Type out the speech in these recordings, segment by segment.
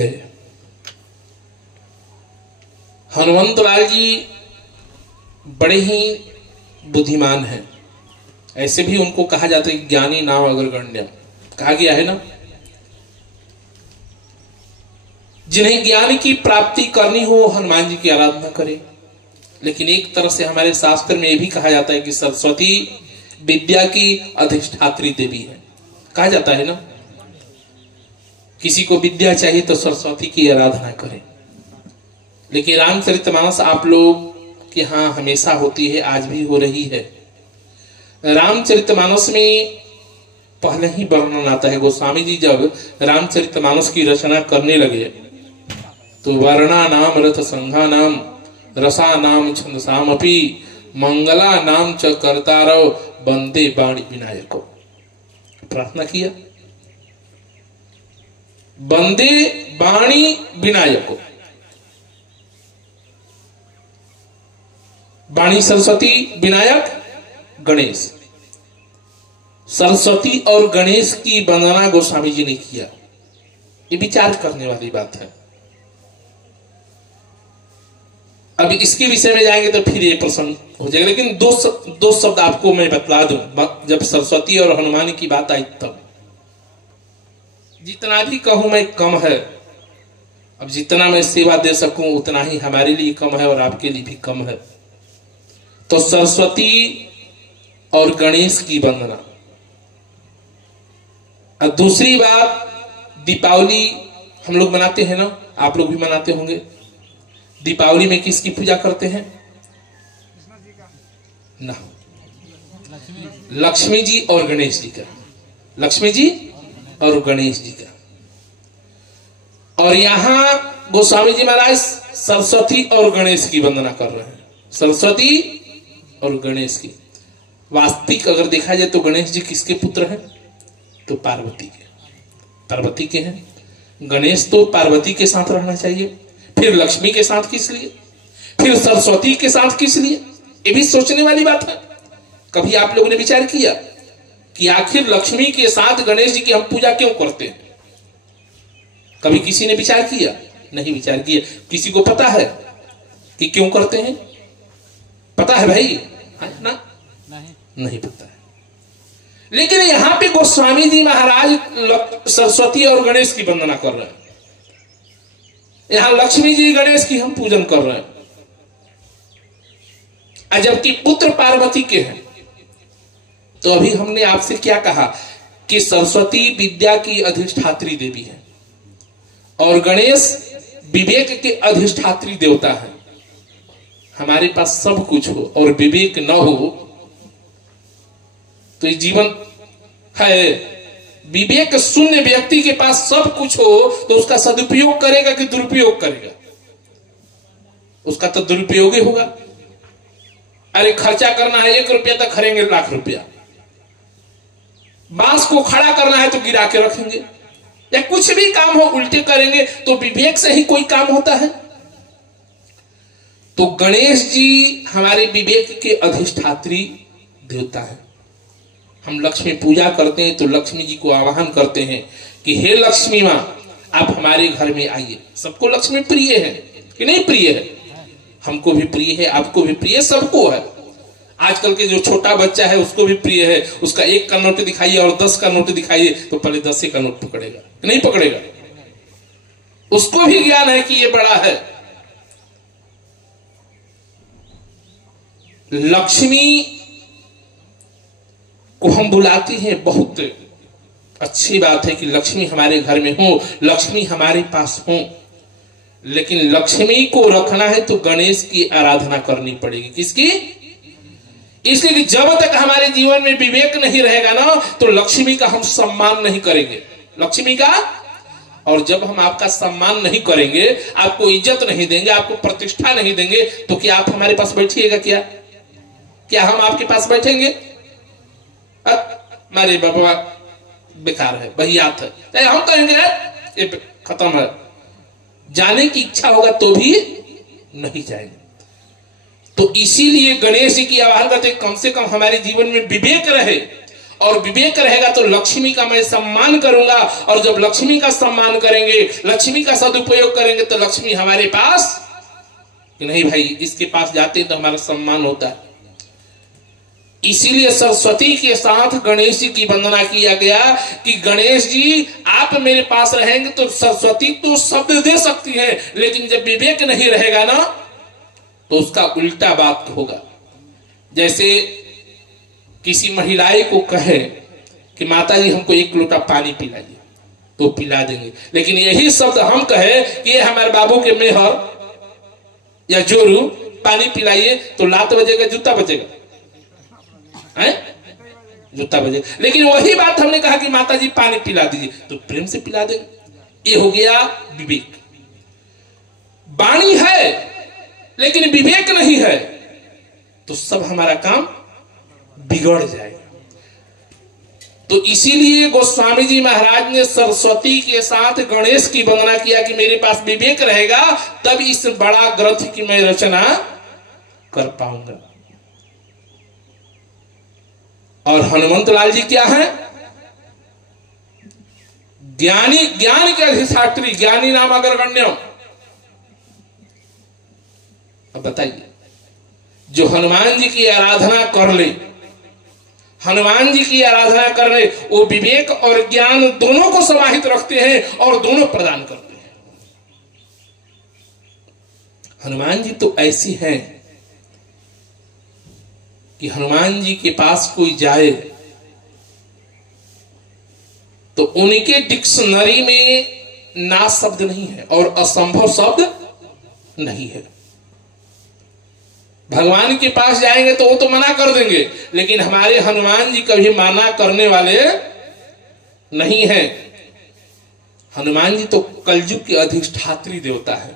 गए। हनुमंतलाल जी बड़े ही बुद्धिमान हैं, ऐसे भी उनको कहा जाता है ज्ञानी नाम अग्रगण्य, कहा गया है ना। जिन्हें ज्ञान की प्राप्ति करनी हो हनुमान जी की आराधना करें। लेकिन एक तरह से हमारे शास्त्र में यह भी कहा जाता है कि सरस्वती विद्या की अधिष्ठात्री देवी है, कहा जाता है ना। किसी को विद्या चाहिए तो सरस्वती की आराधना करें। लेकिन रामचरितमानस आप लोग के यहाँ हमेशा होती है, आज भी हो रही है। रामचरितमानस में पहले ही वर्णन आता है। गोस्वामी जी जब रामचरितमानस की रचना करने लगे तो वर्णा नाम रथ संघा नाम रसा नाम छंदसामपि मंगला नाम च कर्तारव बंदे वाणी विनायको, प्रार्थना किया बंदे वाणी विनायको। वाणी सरस्वती, विनायक गणेश। सरस्वती और गणेश की वंदना गोस्वामी जी ने किया। ये विचार करने वाली बात है। अब इसके विषय में जाएंगे तो फिर ये प्रसंग हो जाएगा। लेकिन दो शब्द आपको मैं बतला दूं, जब सरस्वती और हनुमान की बात आई तब। जितना भी कहूं मैं कम है। अब जितना मैं सेवा दे सकूं उतना ही हमारे लिए कम है और आपके लिए भी कम है। तो सरस्वती और गणेश की वंदना। और दूसरी बात, दीपावली हम लोग मनाते हैं ना, आप लोग भी मनाते होंगे। दीपावली में किसकी पूजा करते हैं ना? लक्ष्मी जी और गणेश जी का। लक्ष्मी जी और गणेश जी का। और यहां गोस्वामी जी महाराज सरस्वती और गणेश की वंदना कर रहे हैं। सरस्वती और गणेश की। वास्तविक अगर देखा जाए तो गणेश जी किसके पुत्र हैं? तो पार्वती के। पार्वती के हैं। गणेश तो पार्वती के साथ रहना चाहिए, फिर लक्ष्मी के साथ किस लिए, फिर सरस्वती के साथ किस लिए? ये भी सोचने वाली बात है। कभी आप लोगों ने विचार किया कि आखिर लक्ष्मी के साथ गणेश जी की हम पूजा क्यों करते हैं? कभी किसी ने विचार किया? नहीं विचार किया। किसी को पता है कि क्यों करते हैं? पता है भाई? ना नहीं पता है। लेकिन यहां पे गोस्वामी जी महाराज सरस्वती और गणेश की वंदना कर रहे हैं। यहां लक्ष्मी जी गणेश की हम पूजन कर रहे हैं, जबकि पुत्र पार्वती के हैं। तो अभी हमने आपसे क्या कहा कि सरस्वती विद्या की अधिष्ठात्री देवी है और गणेश विवेक के अधिष्ठात्री देवता है। हमारे पास सब कुछ हो और विवेक न हो तो ये जीवन है। विवेक शून्य व्यक्ति के पास सब कुछ हो तो उसका सदुपयोग करेगा कि दुरुपयोग करेगा? उसका तो दुरुपयोग ही होगा। अरे खर्चा करना है 1 रुपया तो खरेंगे लाख रुपया। बांस को खड़ा करना है तो गिरा के रखेंगे, या कुछ भी काम हो उल्टे करेंगे। तो विवेक से ही कोई काम होता है। तो गणेश जी हमारे विवेक के अधिष्ठात्री देवता है। हम लक्ष्मी पूजा करते हैं तो लक्ष्मी जी को आवाहन करते हैं कि हे लक्ष्मी मां, आप हमारे घर में आइए। सबको लक्ष्मी प्रिय है कि नहीं प्रिय है? हमको भी प्रिय है, आपको भी प्रिय है, सबको है। आजकल के जो छोटा बच्चा है उसको भी प्रिय है। उसका 1 का नोट दिखाइए और 10 का नोट दिखाइए तो पहले 10 का नोट पकड़ेगा, नहीं पकड़ेगा? उसको भी ज्ञान है कि ये बड़ा है। लक्ष्मी को हम बुलाते हैं, बहुत अच्छी बात है कि लक्ष्मी हमारे घर में हो, लक्ष्मी हमारे पास हो। लेकिन लक्ष्मी को रखना है तो गणेश की आराधना करनी पड़ेगी। किसकी? इसलिए कि जब तक हमारे जीवन में विवेक नहीं रहेगा ना तो लक्ष्मी का हम सम्मान नहीं करेंगे। लक्ष्मी का। और जब हम आपका सम्मान नहीं करेंगे, आपको इज्जत नहीं देंगे, आपको प्रतिष्ठा नहीं देंगे, तो क्या आप हमारे पास बैठिएगा? क्या हम आपके पास बैठेंगे? मारे बाबा बेकार है, बहियात है, हम कहेंगे ये खत्म है। जाने की इच्छा होगा तो भी नहीं जाएंगे। तो इसीलिए गणेश जी की आवाहन करते कम से कम हमारे जीवन में विवेक रहे और विवेक रहेगा तो लक्ष्मी का मैं सम्मान करूंगा, और जब लक्ष्मी का सम्मान करेंगे, लक्ष्मी का सदुपयोग करेंगे, तो लक्ष्मी हमारे पास कि नहीं भाई इसके पास जाते तो हमारा सम्मान होता है। इसीलिए सरस्वती के साथ गणेश जी की वंदना किया गया कि गणेश जी आप मेरे पास रहेंगे तो सरस्वती तो शब्द दे सकती है, लेकिन जब विवेक नहीं रहेगा ना तो उसका उल्टा बात होगा। जैसे किसी महिलाएं को कहे कि माता जी हमको 1 लोटा पानी पिलाइए, तो पिला देंगे, लेकिन यही शब्द हम कहे कि ये हमारे बाबू के मेहर या जोरू पानी पिलाइए, तो लात बजेगा, जूता बजेगा, जूता बजेगा। लेकिन वही बात हमने कहा कि माता जी पानी पिला दीजिए, तो प्रेम से पिला देंगे। ये हो गया विवेक। वाणी है लेकिन विवेक नहीं है तो सब हमारा काम बिगड़ जाएगा। तो इसीलिए गोस्वामी जी महाराज ने सरस्वती के साथ गणेश की वंदना किया कि मेरे पास विवेक रहेगा तब इस बड़ा ग्रंथ की मैं रचना कर पाऊंगा। और हनुमंत लाल जी क्या है? ज्ञानी, ज्ञान के अधिष्ठात्री, ज्ञानी नाम अग्रगण्यम। अब बताइए, जो हनुमान जी की आराधना कर ले, हनुमान जी की आराधना कर ले, वो विवेक और ज्ञान दोनों को समाहित रखते हैं और दोनों प्रदान करते हैं। हनुमान जी तो ऐसी हैं कि हनुमान जी के पास कोई जाए तो उनके डिक्शनरी में ना शब्द नहीं है और असंभव शब्द नहीं है। भगवान के पास जाएंगे तो वो तो मना कर देंगे, लेकिन हमारे हनुमान जी कभी मना करने वाले नहीं हैं। हनुमान जी तो कलयुग के अधिष्ठात्री देवता है,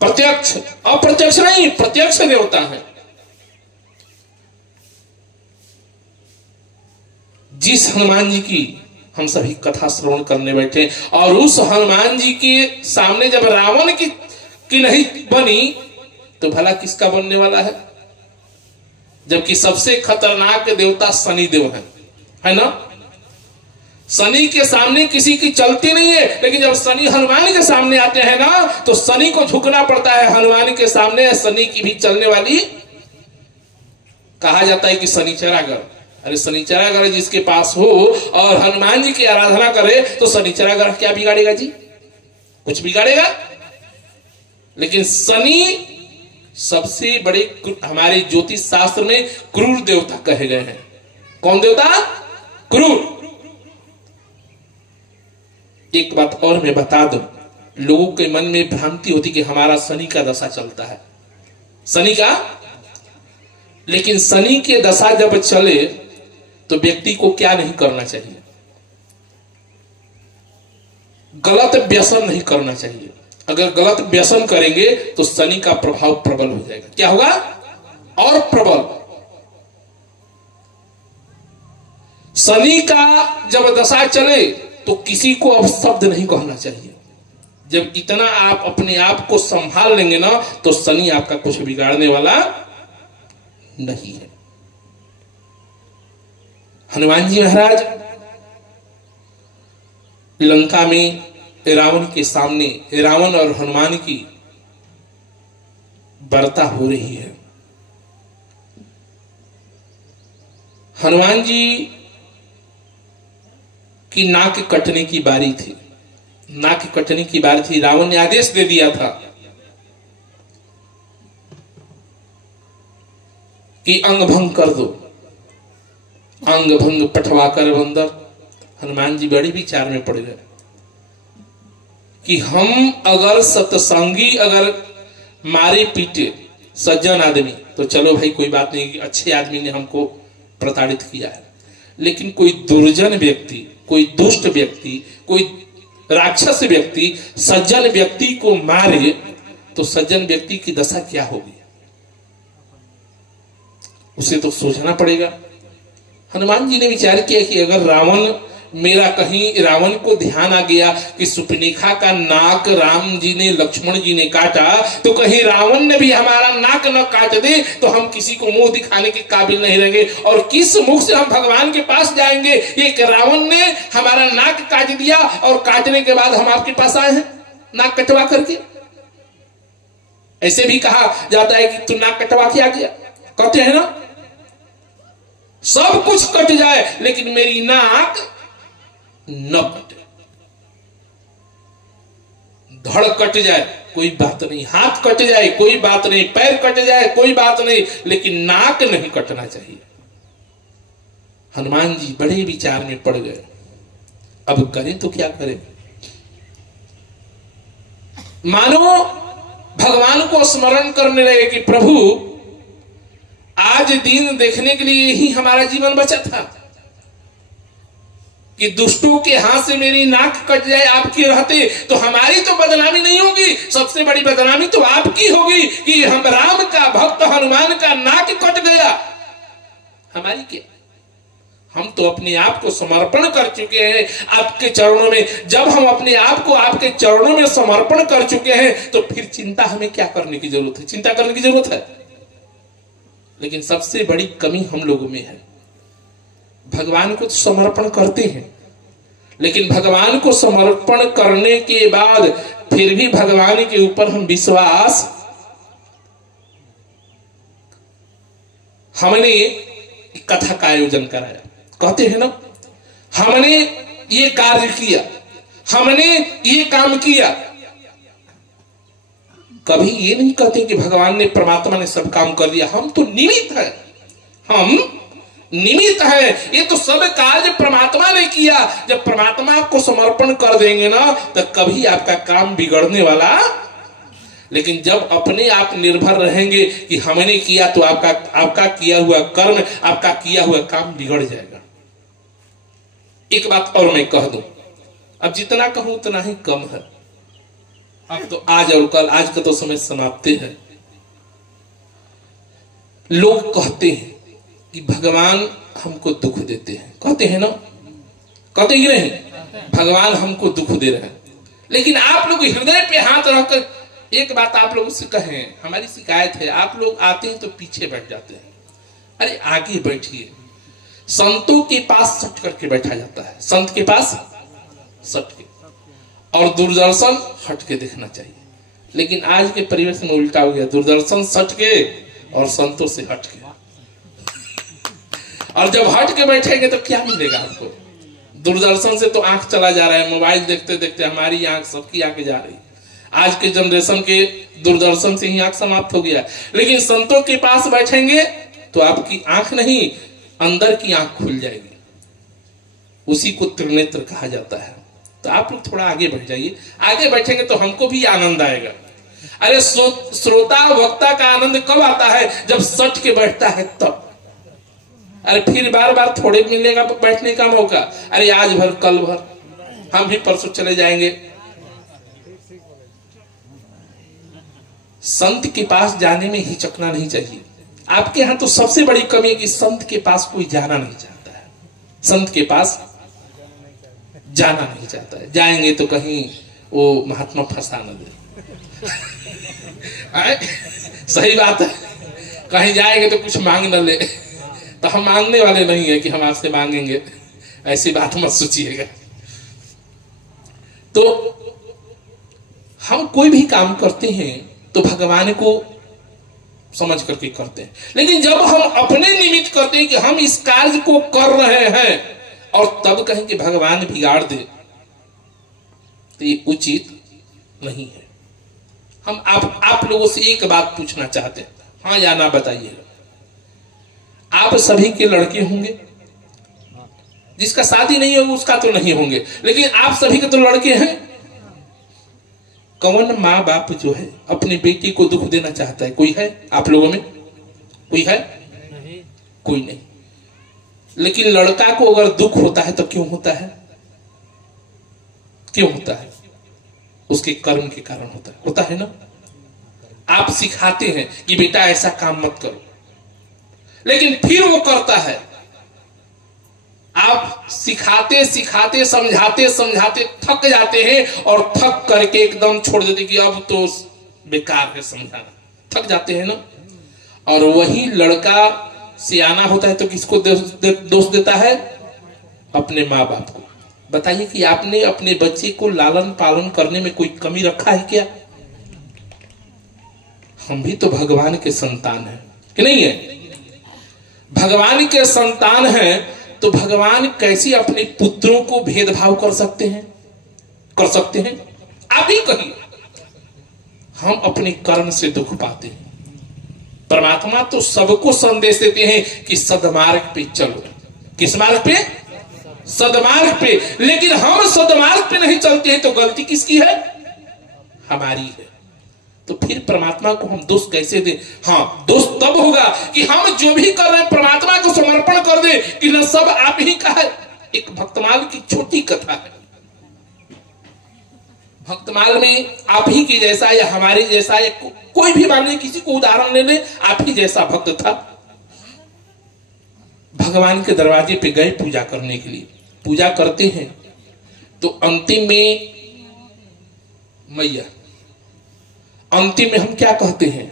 प्रत्यक्ष, अप्रत्यक्ष नहीं, प्रत्यक्ष देवता है। जिस हनुमान जी की हम सभी कथा श्रवण करने बैठे, और उस हनुमान जी के सामने जब रावण की नहीं बनी तो भला किसका बनने वाला है? जबकि सबसे खतरनाक देवता शनिदेव है ना। शनि के सामने किसी की चलती नहीं है, लेकिन जब शनि हनुमान के सामने आते हैं ना तो शनि को झुकना पड़ता है। हनुमान के सामने शनि की भी चलने वाली, कहा जाता है कि शनिचरागर, अरे शनिचरागर जिसके पास हो और हनुमान जी की आराधना करे तो शनिचरागर क्या बिगाड़ेगा जी? कुछ बिगाड़ेगा? लेकिन शनि सबसे बड़े हमारे ज्योतिष शास्त्र में क्रूर देवता कहे गए हैं। कौन देवता? क्रूर। एक बात और मैं बता दूं, लोगों के मन में भ्रांति होती कि हमारा शनि का दशा चलता है, शनि का, लेकिन शनि के दशा जब चले तो व्यक्ति को क्या नहीं करना चाहिए? गलत व्यसन नहीं करना चाहिए। अगर गलत व्यसन करेंगे तो शनि का प्रभाव प्रबल हो जाएगा। क्या होगा? और प्रबल। शनि का जब दशा चले तो किसी को अब शब्द नहीं कहना चाहिए। जब इतना आप अपने आप को संभाल लेंगे ना तो शनि आपका कुछ बिगाड़ने वाला नहीं है। हनुमान जी महाराज लंका में रावण के सामने, रावण और हनुमान की वार्ता हो रही है। हनुमान जी की नाक कटने की बारी थी, नाक कटने की बारी थी। रावण ने आदेश दे दिया था कि अंग भंग कर दो, अंग भंग पठवा कर बंदर। हनुमान जी बड़ी विचार में पड़ गए कि हम अगर सत्संगी अगर मारे पीटे सज्जन आदमी तो चलो भाई कोई बात नहीं, कि अच्छे आदमी ने हमको प्रताड़ित किया है, लेकिन कोई दुर्जन व्यक्ति, कोई दुष्ट व्यक्ति, कोई राक्षस व्यक्ति सज्जन व्यक्ति को मारे तो सज्जन व्यक्ति की दशा क्या होगी? उसे तो सोचना पड़ेगा। हनुमान जी ने विचार किया कि अगर रावण मेरा कहीं रावण को ध्यान आ गया कि सुपनेखा का नाक राम जी ने लक्ष्मण जी ने काटा, तो कहीं रावण ने भी हमारा नाक न काट दे तो हम किसी को मुंह दिखाने के काबिल नहीं रहेंगे, और किस मुख से हम भगवान के पास जाएंगे। एक रावण ने हमारा नाक काट दिया और काटने के बाद हम आपके पास आए हैं नाक कटवा करके। ऐसे भी कहा जाता है कि तू नाक कटवा के आ गया, कहते हैं ना सब कुछ कट जाए लेकिन मेरी नाक न कटे। धड़ कट जाए कोई बात नहीं, हाथ कट जाए कोई बात नहीं, पैर कट जाए कोई बात नहीं, लेकिन नाक नहीं कटना चाहिए। हनुमान जी बड़े विचार में पड़ गए, अब करें तो क्या करें। मानो भगवान को स्मरण करने लगे कि प्रभु आज दिन देखने के लिए ही हमारा जीवन बचा था कि दुष्टों के हाथ से मेरी नाक कट जाए आपके रहते, तो हमारी तो बदनामी नहीं होगी, सबसे बड़ी बदनामी तो आपकी होगी कि हम राम का भक्त हनुमान का नाक कट गया। हमारी क्या, हम तो अपने आप को समर्पण कर चुके हैं आपके चरणों में। जब हम अपने आप को आपके चरणों में समर्पण कर चुके हैं तो फिर चिंता हमें क्या करने की जरूरत है, चिंता करने की जरूरत है। लेकिन सबसे बड़ी कमी हम लोगों में है, भगवान को तो समर्पण करते हैं लेकिन भगवान को समर्पण करने के बाद फिर भी भगवान के ऊपर हम विश्वास, हमने कथा का आयोजन कराया, कहते हैं ना हमने ये कार्य किया, हमने ये काम किया, कभी ये नहीं कहते कि भगवान ने परमात्मा ने सब काम कर दिया, हम तो निमित्त है, हम निमित्त है, ये तो सब कार्य परमात्मा ने किया। जब परमात्मा को समर्पण कर देंगे ना तो कभी आपका काम बिगड़ने वाला, लेकिन जब अपने आप निर्भर रहेंगे कि हमने किया तो आपका किया हुआ कर्म, आपका किया हुआ काम बिगड़ जाएगा। एक बात और मैं कह दूं, अब जितना कहूं उतना ही कम है। अब तो आज और कल, आज का तो समय समाप्त है। लोग कहते हैं कि भगवान हमको दुख देते हैं, कहते हैं ना, कहते ही नहीं भगवान हमको दुख दे रहे हैं। लेकिन आप लोग हृदय पे हाथ रखकर एक बात आप लोगों से कहें, हमारी शिकायत है आप लोग आते हैं तो पीछे बैठ जाते हैं, अरे आगे बैठिए। संतों के पास सट करके बैठा जाता है, संत के पास सट के, और दूरदर्शन हट के देखना चाहिए। लेकिन आज के परिवेश में उल्टा हो गया, दूरदर्शन सट के और संतों से हट के। और जब हट के बैठेंगे तो क्या मिलेगा आपको? दूरदर्शन से तो आंख चला जा रहा है, मोबाइल देखते देखते हमारी आंख, सबकी आंखें जा रही। आज के जनरेशन के दूरदर्शन से ही आंख समाप्त हो गया। लेकिन संतों के पास बैठेंगे तो आपकी आंख नहीं, अंदर की आंख खुल जाएगी, उसी को त्रिनेत्र कहा जाता है। तो आप लोग थोड़ा आगे बैठ जाइए, आगे बैठेंगे तो हमको भी आनंद आएगा। अरे श्रोता वक्ता का आनंद कब आता है? जब सट के बैठता है तब। अरे फिर बार बार थोड़े मिलेगा बैठने का मौका, अरे आज भर कल भर, हम भी परसों चले जाएंगे। संत के पास जाने में हिचकना नहीं चाहिए। आपके यहाँ तो सबसे बड़ी कमी है कि संत के पास कोई जाना नहीं चाहता है, संत के पास जाना नहीं चाहता है। जाएंगे तो कहीं वो महात्मा फंसा न दे। सही बात है, कहीं जाएंगे तो कुछ मांग न ले, तो हम मांगने वाले नहीं है कि हम आपसे मांगेंगे, ऐसी बात मत सोचिएगा। तो हम कोई भी काम करते हैं तो भगवान को समझ करके करते हैं, लेकिन जब हम अपने निमित्त करते हैं कि हम इस कार्य को कर रहे हैं और तब कहें कि भगवान बिगाड़ दे, तो ये उचित नहीं है। हम आप लोगों से एक बात पूछना चाहते हैं, हाँ या ना बताइएगा। आप सभी के लड़के होंगे, जिसका शादी नहीं होगा उसका तो नहीं होंगे, लेकिन आप सभी के तो लड़के हैं। कौन माँ बाप जो है अपने बेटी को दुख देना चाहता है? कोई है आप लोगों में? कोई है? कोई नहीं। लेकिन लड़का को अगर दुख होता है तो क्यों होता है? क्यों होता है? उसके कर्म के कारण होता है ना। आप सिखाते हैं कि बेटा ऐसा काम मत करो, लेकिन फिर वो करता है। आप सिखाते सिखाते समझाते समझाते थक जाते हैं और थक करके एकदम छोड़ देते कि अब तो बेकार है समझाना, थक जाते हैं ना। और वही लड़का सियाना होता है तो किसको दोष देता है? अपने माँ बाप को। बताइए कि आपने अपने बच्चे को लालन पालन करने में कोई कमी रखा है क्या? हम भी तो भगवान के संतान हैं कि नहीं है? भगवान के संतान हैं तो भगवान कैसे अपने पुत्रों को भेदभाव कर सकते हैं? कर सकते हैं? आप ही कहिए। हम अपने कर्म से दुख पाते हैं। परमात्मा तो सबको संदेश देते हैं कि सदमार्ग पे चलो। किस मार्ग पे? सदमार्ग पे। लेकिन हम सदमार्ग पे नहीं चलते हैं तो गलती किसकी है? हमारी है। तो फिर परमात्मा को हम दोष कैसे दें? हाँ, दोष तब होगा कि हम जो भी कर रहे हैं परमात्मा को समर्पण कर दे कि न सब आप ही का है। एक भक्तमाल की छोटी कथा है। भक्तमाल में आप ही की जैसा या हमारे जैसा या कोई भी मान लीजिए, किसी को उदाहरण ले ले, आप ही जैसा भक्त था। भगवान के दरवाजे पे गए पूजा करने के लिए। पूजा करते हैं तो अंतिम में मैया, अंतिम में हम क्या कहते हैं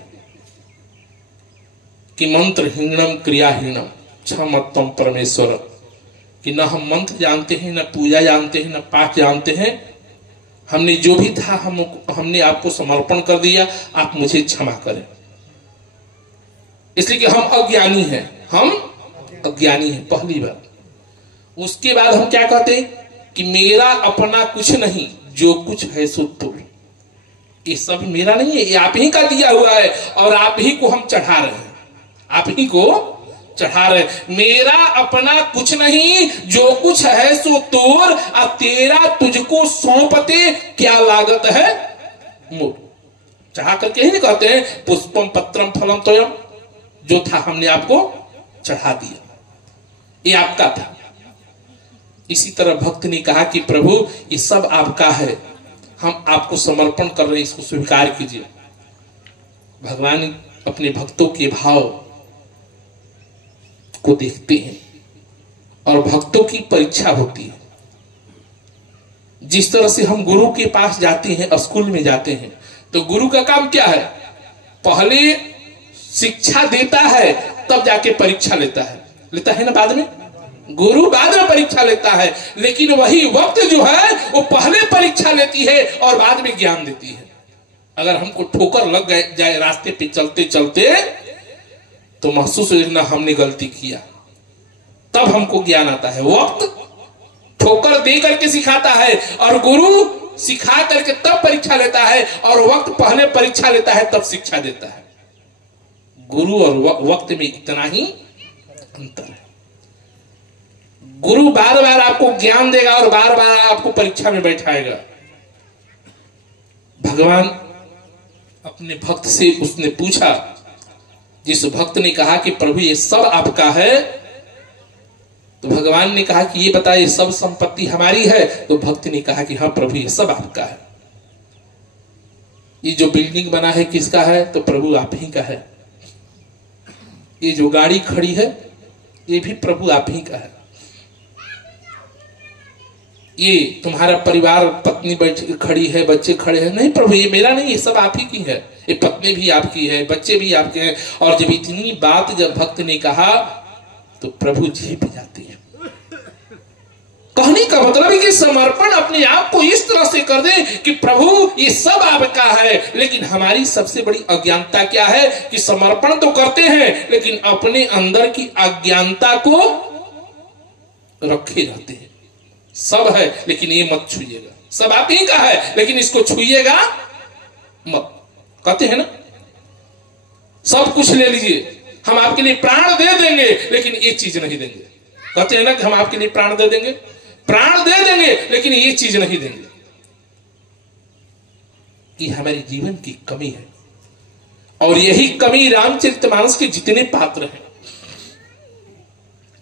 कि मंत्रहीनम क्रियाहीनम क्षमत्वम परमेश्वर, कि न हम मंत्र जानते हैं, न पूजा जानते हैं, न पाठ जानते हैं। हमने जो भी था हमने आपको समर्पण कर दिया, आप मुझे क्षमा करें। इसलिए कि हम अज्ञानी हैं, हम अज्ञानी हैं पहली बार। उसके बाद हम क्या कहते हैं कि मेरा अपना कुछ नहीं, जो कुछ है सो तो। ये सब मेरा नहीं है, ये आप ही का दिया हुआ है और आप ही को हम चढ़ा रहे हैं, आप ही को चढ़ा रहे। मेरा अपना कुछ नहीं, जो कुछ है सो तोर, और तेरा तुझको सौंपते क्या लागत है मोर। चढ़ा करके ही नहीं कहते हैं पुष्पम पत्रम फलम तोयम, जो था हमने आपको चढ़ा दिया, ये आपका था। इसी तरह भक्त ने कहा कि प्रभु ये सब आपका है, हम आपको समर्पण कर रहे हैं, इसको स्वीकार कीजिए। भगवान अपने भक्तों के भाव को देखते हैं और भक्तों की परीक्षा होती है। जिस तरह से हम गुरु के पास जाते हैं, स्कूल में जाते हैं, तो गुरु का काम क्या है? पहले शिक्षा देता है तब जाके परीक्षा लेता है ना। बाद में गुरु बाद में परीक्षा लेता है, लेकिन वही वक्त जो है वो पहले परीक्षा लेती है और बाद में ज्ञान देती है। अगर हमको ठोकर लग जाए रास्ते पे चलते चलते तो महसूस होना हमने गलती किया, तब हमको ज्ञान आता है। वक्त ठोकर दे करके सिखाता है और गुरु सिखा करके तब परीक्षा लेता है, और वक्त पहले परीक्षा लेता है तब शिक्षा देता है। गुरु और वक्त में इतना ही अंतर है। गुरु बार बार आपको ज्ञान देगा और बार बार आपको परीक्षा में बैठाएगा। भगवान अपने भक्त से उसने पूछा, जिस भक्त ने कहा कि प्रभु ये सब आपका है, तो भगवान ने कहा कि ये बता ये सब संपत्ति हमारी है? तो भक्त ने कहा कि हाँ प्रभु ये सब आपका है। ये जो बिल्डिंग बना है किसका है? तो प्रभु आप ही का है। ये जो गाड़ी खड़ी है ये भी प्रभु आप ही का है। ये तुम्हारा परिवार, पत्नी बैठ खड़ी है, बच्चे खड़े हैं, नहीं प्रभु ये मेरा नहीं, ये सब आप ही की है। ये पत्नी भी आपकी है, बच्चे भी आपके हैं। और जब इतनी बात जब भक्त ने कहा तो प्रभु जी भी जाती है। कहने का मतलब है कि समर्पण अपने आप को इस तरह से कर दे कि प्रभु ये सब आपका है। लेकिन हमारी सबसे बड़ी अज्ञानता क्या है कि समर्पण तो करते हैं लेकिन अपने अंदर की अज्ञानता को रखे रहते हैं। सब है लेकिन ये मत छूइएगा, सब आप ही का है लेकिन इसको छूइएगा मत, कहते हैं ना। सब कुछ ले लीजिए, हम आपके लिए प्राण दे देंगे लेकिन ये चीज नहीं देंगे। कहते हैं ना कि हम आपके लिए प्राण दे देंगे, प्राण दे देंगे लेकिन ये चीज नहीं देंगे। ये हमारे जीवन की कमी है और यही कमी रामचरितमानस के जितने पात्र हैं।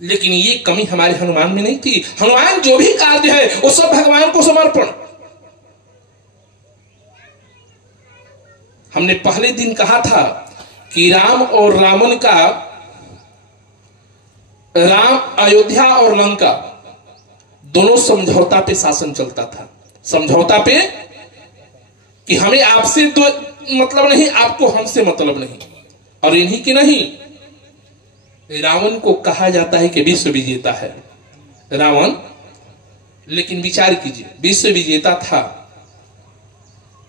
लेकिन ये कमी हमारे हनुमान में नहीं थी। हनुमान जो भी कार्य है वो सब भगवान को समर्पण। हमने पहले दिन कहा था कि राम और रावण का, राम अयोध्या और लंका दोनों समझौता पे शासन चलता था। समझौता पे कि हमें आपसे तो मतलब नहीं, आपको हमसे मतलब नहीं। और इन्हीं की नहीं, रावण को कहा जाता है कि विश्व विजेता है रावण, लेकिन विचार कीजिए विश्व विजेता था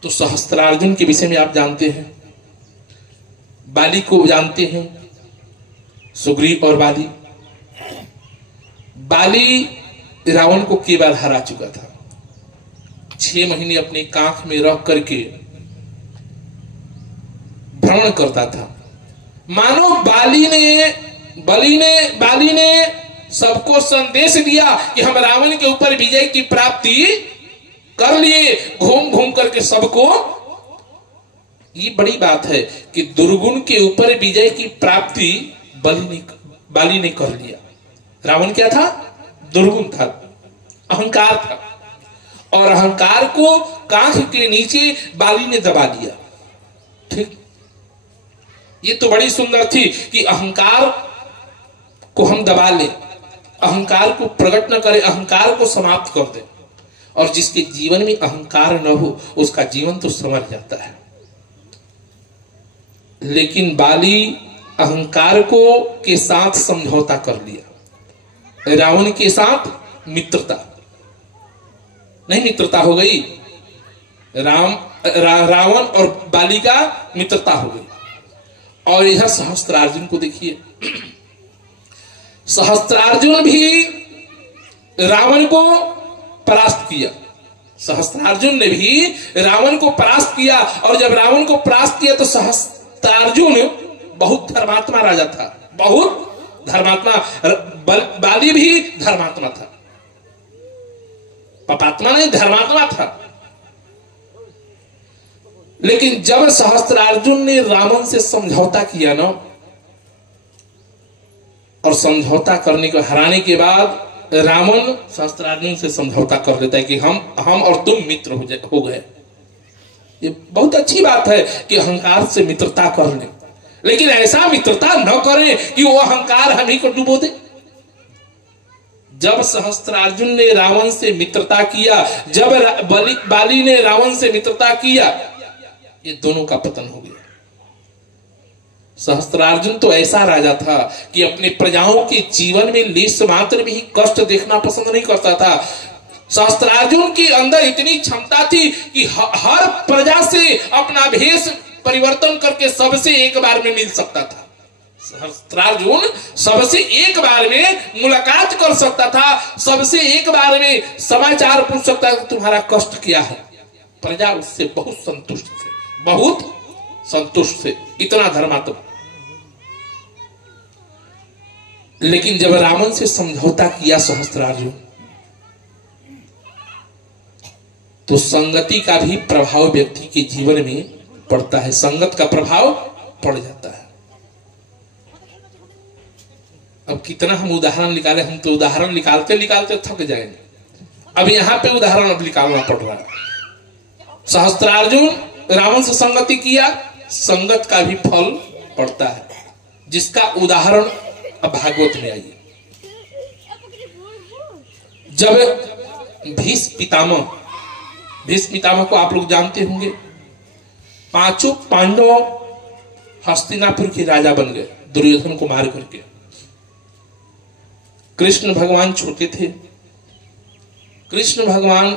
तो सहस्त्रार्जुन के विषय में आप जानते हैं, बाली को जानते हैं, सुग्रीव और बाली। बाली रावण को केवल हरा चुका था। 6 महीने अपने कांख में रख करके भ्रमण करता था। मानो बाली ने सबको संदेश दिया कि हम रावण के ऊपर विजय की प्राप्ति कर लिए। घूम घूम करके सबको, ये बड़ी बात है कि दुर्गुण के ऊपर विजय की प्राप्ति बाली ने कर लिया। रावण क्या था? दुर्गुण था, अहंकार था, और अहंकार को कांख के नीचे बाली ने दबा दिया। ठीक, ये तो बड़ी सुंदर थी कि अहंकार को हम दबा लें, अहंकार को प्रकट न करें, अहंकार को समाप्त कर दें। और जिसके जीवन में अहंकार न हो उसका जीवन तो संवर जाता है। लेकिन बाली अहंकार को के साथ समझौता कर लिया। रावण के साथ मित्रता, नहीं मित्रता हो गई, रावण और बाली का मित्रता हो गई। और यह सहस्त्रार्जुन को देखिए, सहस्त्रार्जुन भी रावण को परास्त किया। सहस्त्रार्जुन ने भी रावण को परास्त किया। और जब रावण को परास्त किया तो सहस्त्रार्जुन बहुत धर्मात्मा राजा था, बहुत धर्मात्मा। बाली भी धर्मात्मा था, पापात्मा नहीं, धर्मात्मा था। लेकिन जब सहस्त्रार्जुन ने रावण से समझौता किया ना, और समझौता करने को हराने के बाद रावण सहस्त्रार्जुन से समझौता कर लेता है कि हम और तुम मित्र हो गए। ये बहुत अच्छी बात है कि अहंकार से मित्रता कर ले, लेकिन ऐसा मित्रता न करें कि वो अहंकार हम ही को डुबो दे। जब सहस्त्रार्जुन ने रावण से मित्रता किया, जब बाली ने रावण से मित्रता किया, ये दोनों का पतन हो गया। सहस्त्रार्जुन तो ऐसा राजा था कि अपने प्रजाओं के जीवन में लेश मात्र भी कष्ट देखना पसंद नहीं करता था। सहस्त्रार्जुन के अंदर इतनी क्षमता थी कि हर प्रजा से अपना भेष परिवर्तन करके सबसे एक बार में मिल सकता था। सहस्त्रार्जुन सबसे एक बार में मुलाकात कर सकता था, सबसे एक बार में समाचार पूछ सकता था तुम्हारा कष्ट क्या है। प्रजा उससे बहुत संतुष्ट थे, बहुत संतुष्ट थे, इतना धर्मात्मा। लेकिन जब रावण से समझौता किया सहस्त्रार्जुन, तो संगति का भी प्रभाव व्यक्ति के जीवन में पड़ता है, संगत का प्रभाव पड़ जाता है। अब कितना हम उदाहरण निकाले, हम तो उदाहरण निकालते निकालते थक जाएंगे। अब यहां पे उदाहरण अब निकालना पड़ रहा है। सहस्त्रार्जुन रावण से संगति किया, संगत का भी फल पड़ता है, जिसका उदाहरण अब भागवत में आइए। जब भीष्म पितामह को आप लोग जानते होंगे, 5 पांडव हस्तिनापुर के राजा बन गए दुर्योधन को मार करके। कृष्ण भगवान छोटे थे, कृष्ण भगवान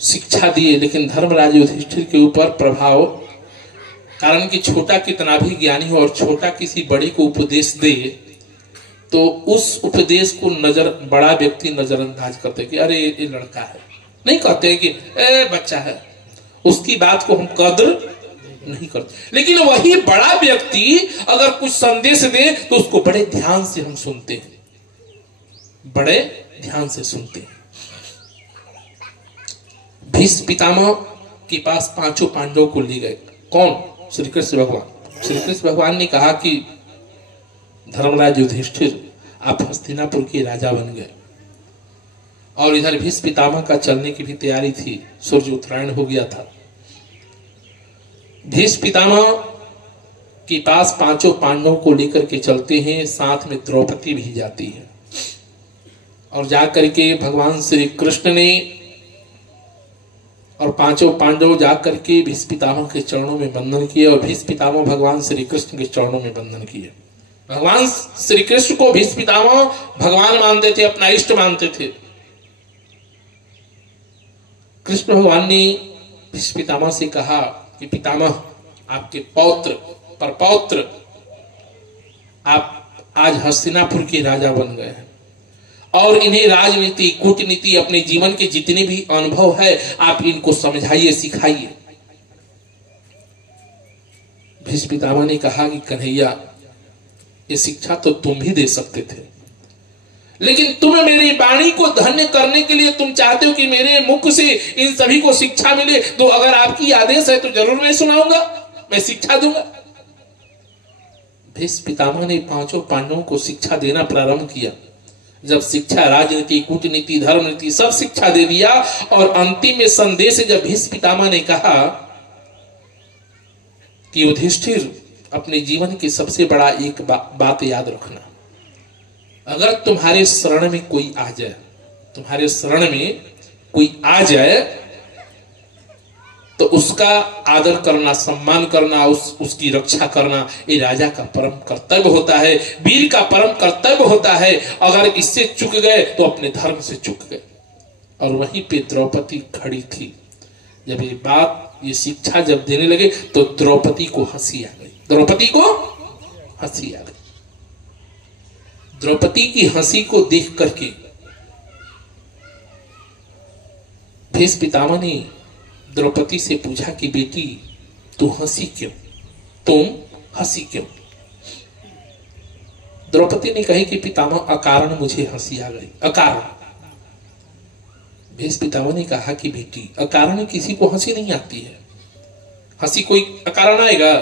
शिक्षा दिए, लेकिन धर्मराज युधिष्ठिर के ऊपर प्रभाव, कारण कि छोटा कितना भी ज्ञानी हो और छोटा किसी बड़े को उपदेश दे तो उस उपदेश को बड़ा व्यक्ति नजरअंदाज करते कि अरे ये लड़का है, नहीं कहते कि बच्चा है, उसकी बात को हम कदर नहीं करते। लेकिन वही बड़ा व्यक्ति अगर कुछ संदेश दे तो उसको बड़े ध्यान से हम सुनते हैं, बड़े ध्यान से सुनते हैं। भीष्म पितामह के पास 5 पांडवों को ले गए। कौन? श्री कृष्ण भगवान। श्री कृष्ण भगवान ने कहा कि धर्मराज युधिष्ठिर आप हस्तिनापुर के राजा बन गए। और इधर भीष्म पितामह का चलने की भी तैयारी थी, सूर्य उत्तरायण हो गया था। भीष्म पितामह के पास 5 पांडवों को लेकर के चलते हैं, साथ में द्रौपदी भी जाती है। और जाकर के भगवान श्री कृष्ण ने और पांचों पांडव जाकर के भीष्म पितामह के चरणों में वंदन किए और भीष्म पितामह भगवान श्री कृष्ण के चरणों में वंदन किए। भगवान श्री कृष्ण को भीष्म पितामह भगवान मानते थे, अपना इष्ट मानते थे। कृष्ण भगवान ने भीष्म पितामह से कहा कि पितामह, आपके पौत्र परपौत्र आप आज हस्तिनापुर के राजा बन गए हैं और इन्हें राजनीति कूटनीति अपने जीवन के जितने भी अनुभव है आप इनको समझाइए, सिखाइए। भीष्म पितामह ने कहा कि कन्हैया, ये शिक्षा तो तुम भी दे सकते थे, लेकिन तुम्हें मेरी वाणी को धन्य करने के लिए तुम चाहते हो कि मेरे मुख से इन सभी को शिक्षा मिले, तो अगर आपकी आदेश है तो जरूर मैं सुनाऊंगा, मैं शिक्षा दूंगा। भीष्म पितामह ने पांचों पांडवों को शिक्षा देना प्रारंभ किया। जब शिक्षा, राजनीति, कूटनीति, धर्म नीति सब शिक्षा दे दिया और अंतिम में संदेश जब भीष्म पितामह ने कहा कि युधिष्ठिर, अपने जीवन की सबसे बड़ा एक बात याद रखना, अगर तुम्हारे शरण में कोई आ जाए, तुम्हारे शरण में कोई आ जाए तो उसका आदर करना, सम्मान करना, उसकी रक्षा करना ये राजा का परम कर्तव्य होता है, वीर का परम कर्तव्य होता है। अगर इससे चूक गए तो अपने धर्म से चूक गए। और वहीं पे द्रौपदी खड़ी थी। जब ये बात, ये शिक्षा जब देने लगे तो द्रौपदी को हंसी आ गई। द्रौपदी को हंसी आ गई। द्रौपदी की हंसी को देख करके भीष्म पितामह ने द्रौपदी से पूछा कि बेटी, तू हंसी क्यों, तुम हंसी क्यों? द्रौपदी ने कही कि पितामह, अकारण मुझे हंसी आ गई, अकारण। भीष्म पितामह ने कहा कि बेटी, अकारण किसी को हंसी नहीं आती है। हंसी कोई अकारण आएगा,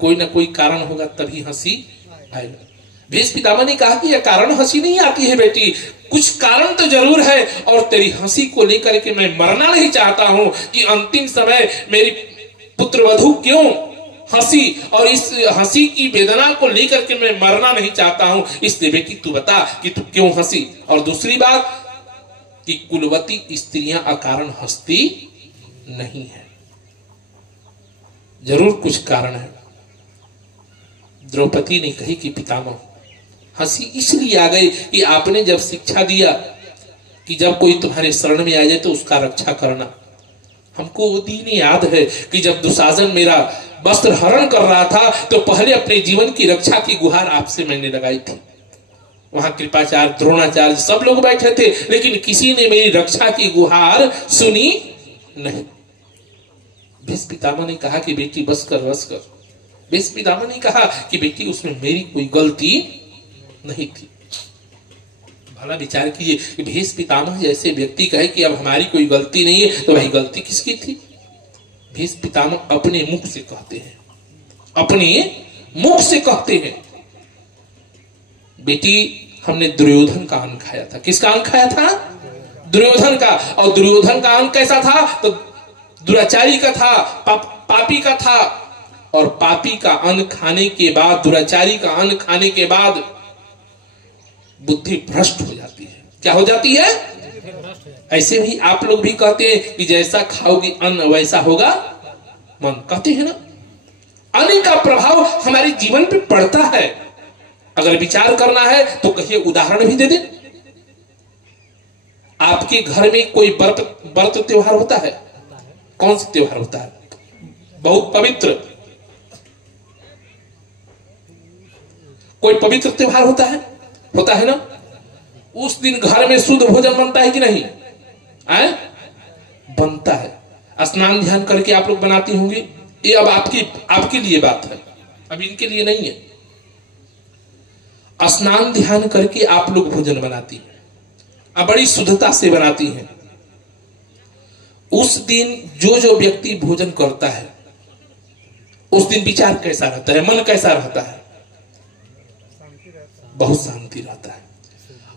कोई ना कोई कारण होगा तभी हंसी आएगा। भीष्म पितामह ने कहा कि अकारण हंसी नहीं आती है बेटी, कुछ कारण तो जरूर है और तेरी हंसी को लेकर के मैं मरना नहीं चाहता हूं कि अंतिम समय मेरी पुत्रवधू क्यों हंसी, और इस हंसी की वेदना को लेकर के मैं मरना नहीं चाहता हूं। इसलिए बेटी तू बता कि तू क्यों हंसी। और दूसरी बात कि कुलवती स्त्रियां अकारण हंसती नहीं है, जरूर कुछ कारण है। द्रौपदी ने कही कि पितामह, हंसी इसलिए आ गई कि आपने जब शिक्षा दिया कि जब कोई तुम्हारे शरण में आ जाए तो उसका रक्षा करना। हमको वो दिन याद है कि जब दुशासन मेरा वस्त्र हरण कर रहा था तो पहले अपने जीवन की रक्षा की गुहार आपसे मैंने लगाई थी। वहां कृपाचार्य, द्रोणाचार्य सब लोग बैठे थे, लेकिन किसी ने मेरी रक्षा की गुहार सुनी नहीं। भीष्म पितामह ने कहा कि बेटी बस कर, बस कर। भीष्म पितामह ने कहा कि बेटी, उसमें मेरी कोई गलती नहीं थी। भला विचार कीजिए कि भीष्म पितामह जैसे व्यक्ति कहे कि अब हमारी कोई गलती नहीं है, तो भाई गलती किसकी थी? भीष्म पितामह अपने मुख से कहते हैं, अपने मुख से कहते हैं, बेटी हमने दुर्योधन का अन्न खाया था। किसका अन्न खाया था? दुर्योधन का। और दुर्योधन का अन्न कैसा था? तो दुराचारी का था, पापी का था। और पापी का अन्न खाने के बाद, दुराचारी का अन्न खाने के बाद बुद्धि भ्रष्ट हो जाती है। क्या हो जाती है? ऐसे भी आप लोग भी कहते हैं कि जैसा खाओगे अन्न वैसा होगा मन, कहते हैं ना। अन्न का प्रभाव हमारे जीवन पे पड़ता है। अगर विचार करना है तो कहिए, उदाहरण भी दे दे। आपके घर में कोई व्रत त्योहार होता है? कौन सा त्योहार होता है? बहुत पवित्र, कोई पवित्र त्योहार होता है? होता है ना। उस दिन घर में शुद्ध भोजन बनता है कि नहीं? बनता है। स्नान ध्यान करके आप लोग बनाती होंगी। ये अब आपके लिए बात है, अब इनके लिए नहीं है। स्नान ध्यान करके आप लोग भोजन बनाती हैं, अब बड़ी शुद्धता से बनाती हैं। उस दिन जो व्यक्ति भोजन करता है उस दिन विचार कैसा रहता है, मन कैसा रहता है? बहुत शांति रहता है।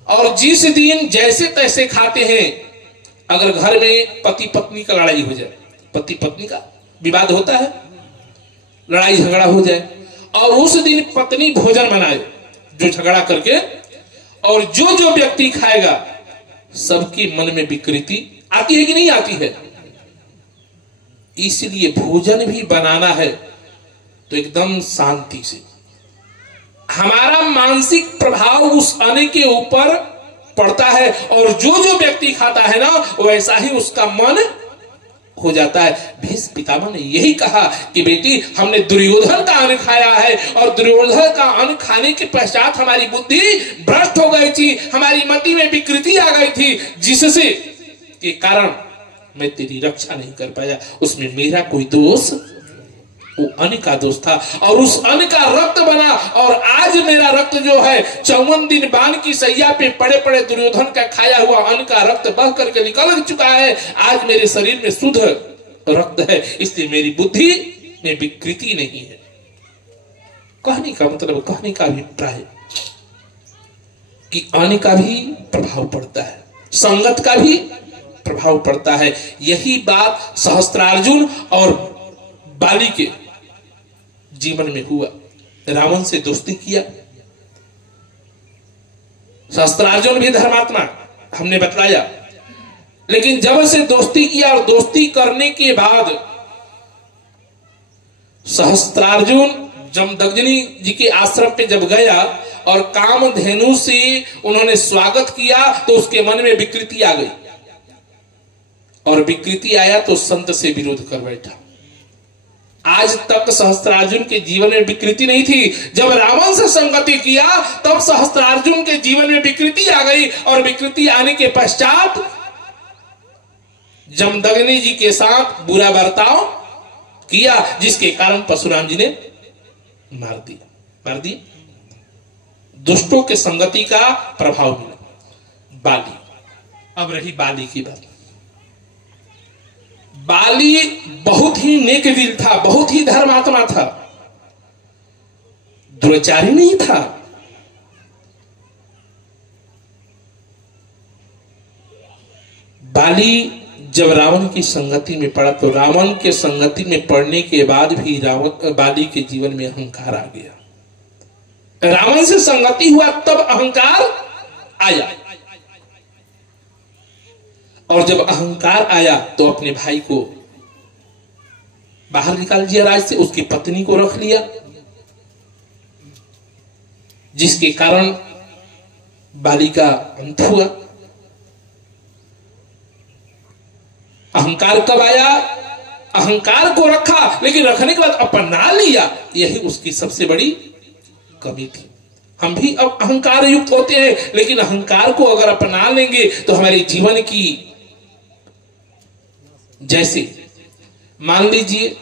और जिस दिन जैसे तैसे खाते हैं, अगर घर में पति पत्नी का लड़ाई हो जाए, पति पत्नी का विवाद होता है, लड़ाई झगड़ा हो जाए, और उस दिन पत्नी भोजन बनाए जो झगड़ा करके, और जो व्यक्ति खाएगा सबके मन में विकृति आती है कि नहीं आती है? इसलिए भोजन भी बनाना है तो एकदम शांति से। हमारा मानसिक प्रभाव उस अन्न के ऊपर पड़ता है और जो जो व्यक्ति खाता है ना वैसा ही उसका मन हो जाता है। भीष्म पितामह ने यही कहा कि बेटी हमने दुर्योधन का अन्न खाया है और दुर्योधन का अन्न खाने के पश्चात हमारी बुद्धि भ्रष्ट हो गई थी, हमारी मति में विकृति आ गई थी, जिससे के कारण मैं तेरी रक्षा नहीं कर पाया। उसमें मेरा कोई दोष, वो अन्न का दोष था और उस अन्न का रक्त बना और आज मेरा रक्त जो है 54 दिन बाण की सैया पे पड़े पड़े दुर्योधन का खाया हुआ अन्न का रक्त बह करके निकल चुका है। आज मेरे शरीर में शुद्ध रक्त है, इसलिए मेरी बुद्धि में विकृति नहीं है। कहने का मतलब, कहने का अभिप्राय कि अन्न का भी प्रभाव पड़ता है, संगत का भी प्रभाव पड़ता है। यही बात सहस्त्रार्जुन और बाली के जीवन में हुआ। रावण से दोस्ती किया, सहस्त्रार्जुन भी धर्मात्मा हमने बतलाया, लेकिन जब से दोस्ती किया और दोस्ती करने के बाद सहस्त्रार्जुन जमदग्नि जी के आश्रम पे जब गया और कामधेनु से उन्होंने स्वागत किया तो उसके मन में विकृति आ गई और विकृति आया तो संत से विरोध कर बैठा। आज तक सहस्त्रार्जुन के जीवन में विकृति नहीं थी, जब रावण से संगति किया तब सहस्त्रार्जुन के जीवन में विकृति आ गई और विकृति आने के पश्चात जमदग्नि जी के साथ बुरा बर्ताव किया, जिसके कारण परशुराम जी ने मार दिया। दुष्टों के संगति का प्रभाव मिला। बाली, अब रही बाली की बात। बाली बहुत ही नेक दिल था, बहुत ही धर्मात्मा था, दुराचारी नहीं था। बाली जब रावण की संगति में पड़ा तो रावण के संगति में पड़ने के बाद भी बाली के जीवन में अहंकार आ गया। रावण से संगति हुआ तब अहंकार आया और जब अहंकार आया तो अपने भाई को बाहर निकाल दिया राज से, उसकी पत्नी को रख लिया, जिसके कारण बाली का अंत हुआ। अहंकार कब आया? अहंकार को रखा लेकिन रखने के बाद अपना लिया, यही उसकी सबसे बड़ी कमी थी। हम भी अब अहंकार युक्त होते हैं, लेकिन अहंकार को अगर अपना लेंगे तो हमारे जीवन की, जैसे मान लीजिए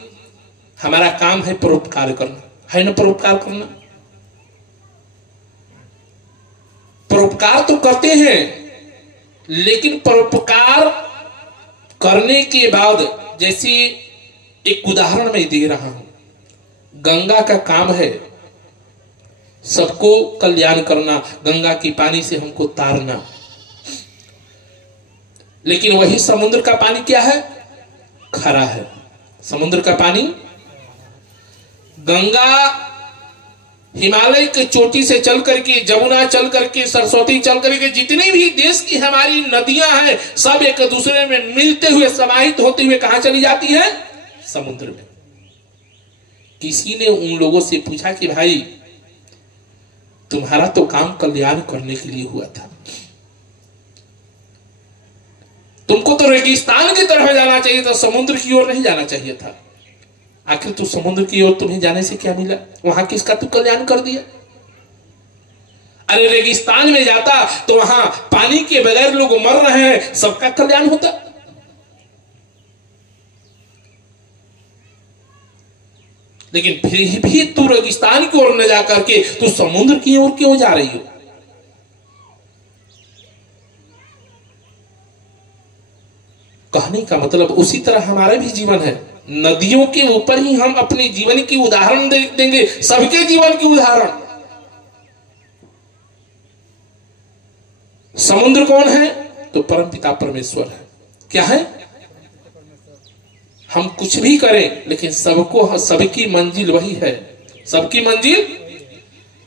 हमारा काम है परोपकार करना, है ना? परोपकार करना, परोपकार तो करते हैं, लेकिन परोपकार करने के बाद, जैसे एक उदाहरण मैं दे रहा हूं, गंगा का काम है सबको कल्याण करना, गंगा की पानी से हमको तारना, लेकिन वही समुद्र का पानी क्या है? खरा है। समुद्र का पानी, गंगा हिमालय के चोटी से चल करके, जमुना चल करके, सरस्वती चल करके, जितनी भी देश की हमारी नदियां हैं सब एक दूसरे में मिलते हुए, समाहित होते हुए कहां चली जाती है? समुद्र में। किसी ने उन लोगों से पूछा कि भाई तुम्हारा तो काम कल्याण करने के लिए हुआ था, तुमको तो रेगिस्तान की तरफ जाना चाहिए था, समुद्र की ओर नहीं जाना चाहिए था। आखिर तू समुद्र की ओर तुम्हें जाने से क्या मिला? वहां किसका तू कल्याण कर दिया? अरे रेगिस्तान में जाता तो वहां पानी के बगैर लोग मर रहे हैं, सबका कल्याण होता। लेकिन फिर भी तू रेगिस्तान की ओर न जा करके तू समुद्र की ओर क्यों जा रही हो? कहने का मतलब उसी तरह हमारा भी जीवन है। नदियों के ऊपर ही हम अपने जीवन की उदाहरण देंगे, सबके जीवन की उदाहरण। समुद्र कौन है? तो परमपिता परमेश्वर है। क्या है? हम कुछ भी करें लेकिन सबको, सबकी मंजिल वही है। सबकी मंजिल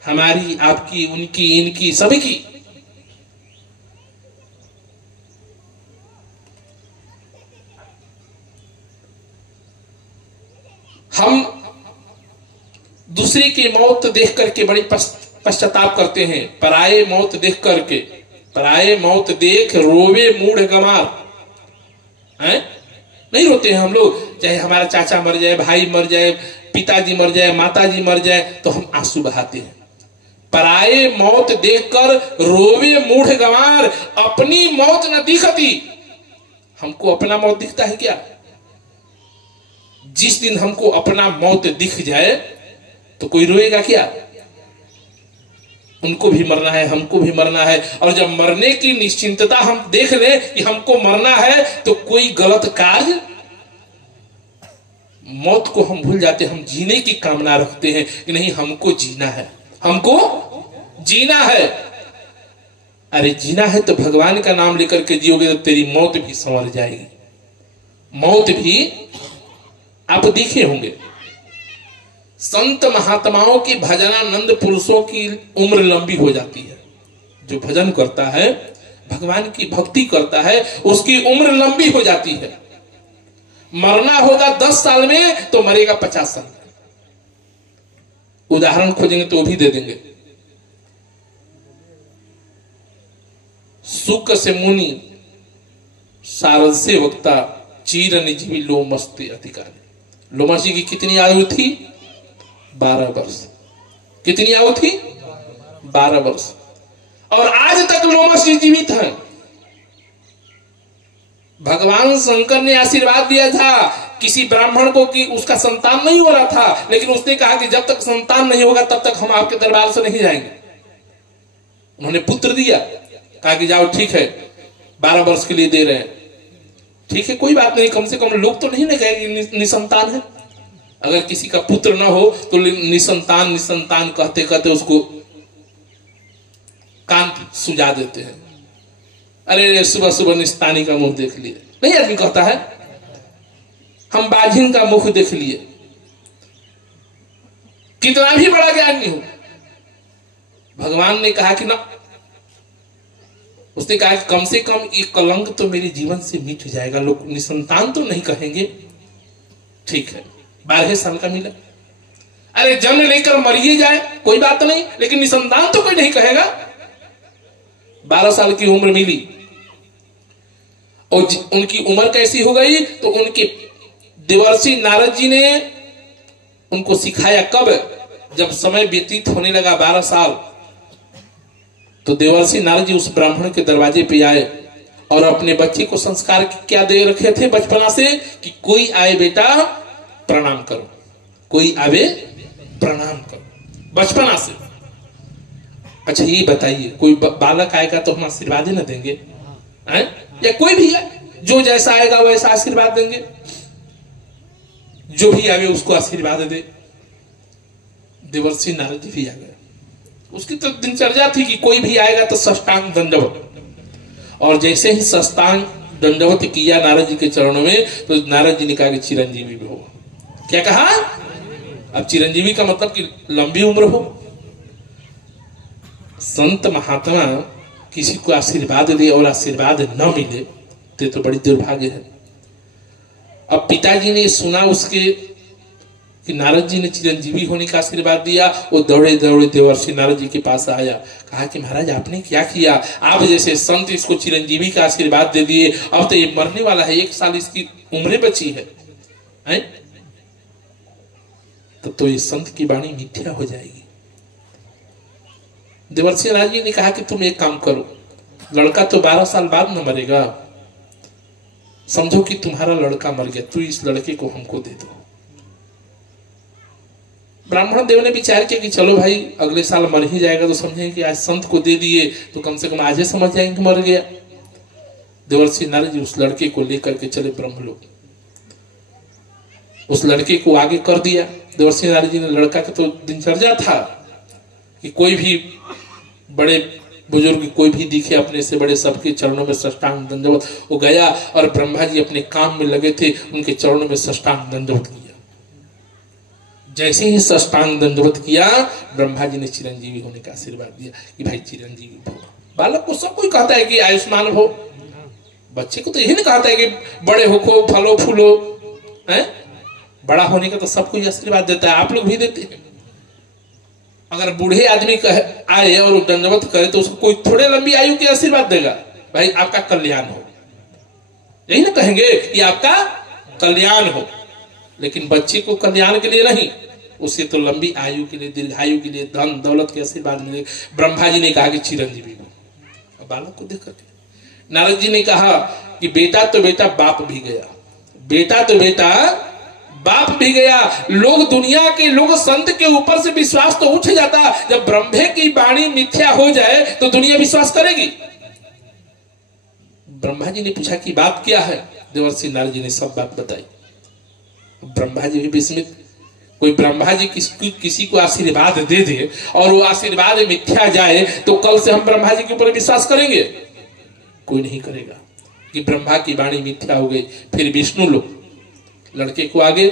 हमारी, आपकी, उनकी, इनकी, सभी की। हम दूसरे की मौत देख करके बड़ी पश्चाताप करते हैं। पराये मौत देख करके, पराये मौत देख रोवे मूढ़ गंवार, हैं? नहीं रोते हैं हम लोग। चाहे हमारा चाचा मर जाए, भाई मर जाए, पिताजी मर जाए, माताजी मर जाए, तो हम आंसू बहाते हैं। पराये मौत देखकर रोवे मूढ़ गंवार, अपनी मौत न दिखती। हमको अपना मौत दिखता है क्या? जिस दिन हमको अपना मौत दिख जाए तो कोई रोएगा क्या? उनको भी मरना है, हमको भी मरना है। और जब मरने की निश्चिंतता हम देख लें कि हमको मरना है, तो कोई गलत कार्य, मौत को हम भूल जाते हैं। हम जीने की कामना रखते हैं कि नहीं, हमको जीना है, हमको जीना है। अरे जीना है तो भगवान का नाम लेकर के जियोगे तो तेरी मौत भी संवर जाएगी। मौत भी आप देखे होंगे, संत महात्माओं की भजनानंद पुरुषों की उम्र लंबी हो जाती है। जो भजन करता है, भगवान की भक्ति करता है, उसकी उम्र लंबी हो जाती है। मरना होगा 10 साल में तो मरेगा 50 साल में। उदाहरण खोजेंगे तो भी दे देंगे। सुख से मुनि सारद से वक्ता, चीर निजीवी लोमस्ते अधिकारी। लोमस जी की कितनी आयु थी? 12 वर्ष। कितनी आयु थी? 12 वर्ष। और आज तक लोमस जी जीवित हैं। भगवान शंकर ने आशीर्वाद दिया था किसी ब्राह्मण को कि उसका संतान नहीं हो रहा था, लेकिन उसने कहा कि जब तक संतान नहीं होगा तब तक हम आपके दरबार से नहीं जाएंगे। उन्होंने पुत्र दिया, कहा कि जाओ ठीक है, 12 वर्ष के लिए दे रहे हैं, ठीक है कोई बात नहीं, कम से कम लोग तो नहीं ना कहेंगे निसंतान है। अगर किसी का पुत्र ना हो तो निसंतान निसंतान कहते कहते उसको कान सुझा देते हैं। अरे सुबह सुबह निस्तानी का मुंह देख लिए, नहीं आदमी कहता है, हम बाझिन का मुख देख लिए। कितना भी बड़ा ज्ञानी हो, भगवान ने कहा कि ना, उसने कहा कि कम से कम एक कलंक तो मेरे जीवन से मिट जाएगा। लोग निसंतान तो नहीं कहेंगे, ठीक है 12 साल का मिला। अरे जन्म लेकर मरिए जाए कोई बात नहीं, लेकिन निसंतान तो कोई नहीं कहेगा। 12 साल की उम्र मिली और उनकी उम्र कैसी हो गई, तो उनके देवर्षि नारद जी ने उनको सिखाया। कब? जब समय व्यतीत होने लगा 12 साल, तो देवर्षि नारद जी उस ब्राह्मण के दरवाजे पे आए और अपने बच्चे को संस्कार क्या दे रखे थे बचपना से कि कोई आए बेटा प्रणाम करो, कोई आवे प्रणाम करो, बचपना से। अच्छा ये बताइए, कोई बालक आएगा तो हम आशीर्वाद ही ना देंगे? या कोई भी है जो जैसा आएगा वैसा आशीर्वाद देंगे? जो भी आवे उसको आशीर्वाद दे। देवर्षि नारद जी भी आ गए। उसकी तो दिनचर्या थी कि कोई भी आएगा तो साष्टांग दंडवत, और जैसे ही साष्टांग दंडवत किया नारद जी के चरणों में, तो नारद जी ने कहा कि चिरंजीवी भी हो। क्या कहा? अब चिरंजीवी का मतलब कि लंबी उम्र हो। संत महात्मा किसी को आशीर्वाद दे और आशीर्वाद न मिले तो बड़ी दुर्भाग्य है। अब पिताजी ने सुना उसके कि नारद जी ने चिरंजीवी होने का आशीर्वाद दिया, वो दौड़े दौड़े देवर्षि नारद जी के पास आया, कहा कि महाराज आपने क्या किया? आप जैसे संत इसको चिरंजीवी का आशीर्वाद दे दिए, अब तो ये मरने वाला है, 1 साल इसकी उम्र बची है, तो ये संत की वाणी मिथ्या हो जाएगी। देवर्षि नारद जी ने कहा कि तुम एक काम करो, लड़का तो 12 साल बाद न मरेगा, समझो कि तुम्हारा लड़का मर गया, तू इस लड़के को हमको दे दो। ब्राह्मण देव ने विचार किया कि चलो भाई अगले साल मर ही जाएगा तो समझेंगे कि आज संत को दे दिए तो कम से कम आज ही समझ जाएंगे कि मर गया। देवर्षि नारद जी उस लड़के को लेकर के चले ब्रह्मलोक। उस लड़के को आगे कर दिया। देवर्षि नारद जी ने, लड़का का तो दिनचर्या था कि कोई भी बड़े बुजुर्ग कोई भी दिखे अपने से बड़े, सबके चरणों में साष्टांग दंडवत। वो गया और ब्रह्मा जी अपने काम में लगे थे, उनके चरणों में साष्टांग दंडवत किया। जैसे ही साष्टांग दंडवत किया, ब्रह्मा जी ने चिरंजीवी होने का आशीर्वाद दिया कि भाई चिरंजीवी हो। बालक को सब कोई कहता है कि आयुष्मान हो, बच्चे को तो यही नहीं कहता है कि बड़े हो, खो, फलो फूलो, हैं? बड़ा होने का तो सबको आशीर्वाद देता है, आप लोग भी देते हैं। अगर बूढ़े आदमी कहे आए और दंडवत करे तो उसको कोई थोड़े लंबी आयु के आशीर्वाद देगा, भाई आपका कल्याण हो, यही ना कहेंगे कि आपका कल्याण हो। लेकिन बच्चे को कल्याण के लिए नहीं, उसे तो लंबी आयु के लिए, दीर्घायु के लिए, धन दौलत के आशीर्वाद मिले। ब्रह्मा जी ने कहा कि चिरंजीवी हो। बालक को देख करके नारद जी ने कहा कि बेटा तो बेटा बाप भी गया, बेटा तो बेटा बाप भी गया। लोग दुनिया के लोग संत के ऊपर से विश्वास तो उठ जाता, जब ब्रह्मे की वाणी मिथ्या हो जाए तो दुनिया विश्वास करेगी। ब्रह्मा जी ने पूछा कि बात क्या है, देवर्षि नारद जी ने सब बात बताई। ब्रह्मा जी भी विस्मित, कोई ब्रह्मा जी किसी को आशीर्वाद दे दे और वो आशीर्वाद मिथ्या जाए तो कल से हम ब्रह्मा जी के ऊपर विश्वास करेंगे? कोई नहीं करेगा कि ब्रह्मा की वाणी मिथ्या हो गई। फिर विष्णु लोग लड़के को आगे,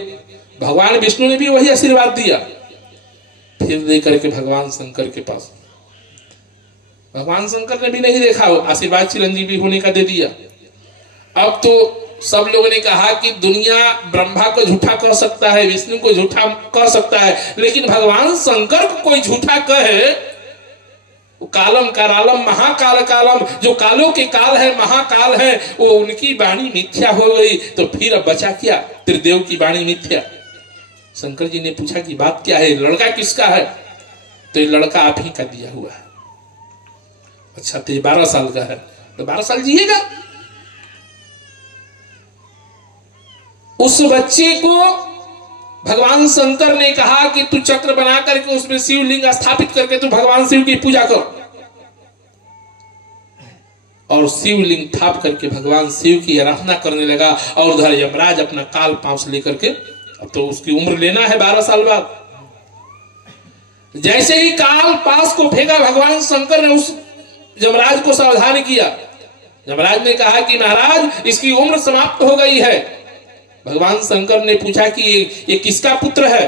भगवान विष्णु ने भी वही आशीर्वाद दिया, फिर लेकर के भगवान शंकर के पास। भगवान शंकर ने भी नहीं देखा, आशीर्वाद चिरंजीवी होने का दे दिया। अब तो सब लोगों ने कहा कि दुनिया ब्रह्मा को झूठा कह सकता है, विष्णु को झूठा कह सकता है, लेकिन भगवान शंकर को कोई झूठा कहे, कालम कालालम महाकाल कालम, जो कालों के काल है, महाकाल है, वो उनकी वाणी मिथ्या हो गई, तो फिर अब बचा क्या? त्रिदेव की वाणी मिथ्या। शंकर जी ने पूछा कि बात क्या है, लड़का किसका है? तो ये लड़का आप ही का दिया हुआ है। अच्छा, तो ये 12 साल का है, तो 12 साल जिएगा। उस बच्चे को भगवान शंकर ने कहा कि तू चक्र बना करके उसमें शिवलिंग स्थापित करके तू भगवान शिव की पूजा कर। और शिवलिंग थाप करके भगवान शिव की आराधना करने लगा। और उधर यमराज अपना काल पांच लेकर के, अब तो उसकी उम्र लेना है 12 साल बाद। जैसे ही काल पास को फेंका, भगवान शंकर ने उस यमराज को सावधान किया। यमराज ने कहा कि महाराज इसकी उम्र समाप्त हो गई है। भगवान शंकर ने पूछा कि ये किसका पुत्र है?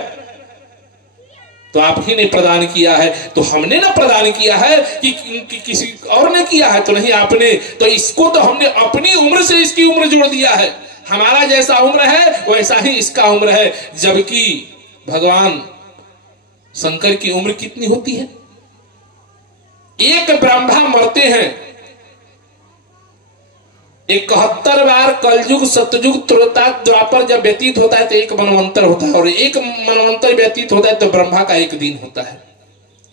तो आप ही ने प्रदान किया है। तो हमने ना प्रदान किया है कि किसी और ने किया है? तो नहीं, आपने। तो इसको तो हमने अपनी उम्र से इसकी उम्र जोड़ दिया है। हमारा जैसा उम्र है वैसा ही इसका उम्र है। जबकि भगवान शंकर की उम्र कितनी होती है? एक ब्रह्मा मरते हैं 71 बार कलयुग, सतयुग, त्रेता, द्वापर जब व्यतीत होता है तो एक मनवंतर होता है, और एक मनवंतर व्यतीत होता है तो ब्रह्मा का एक दिन होता है।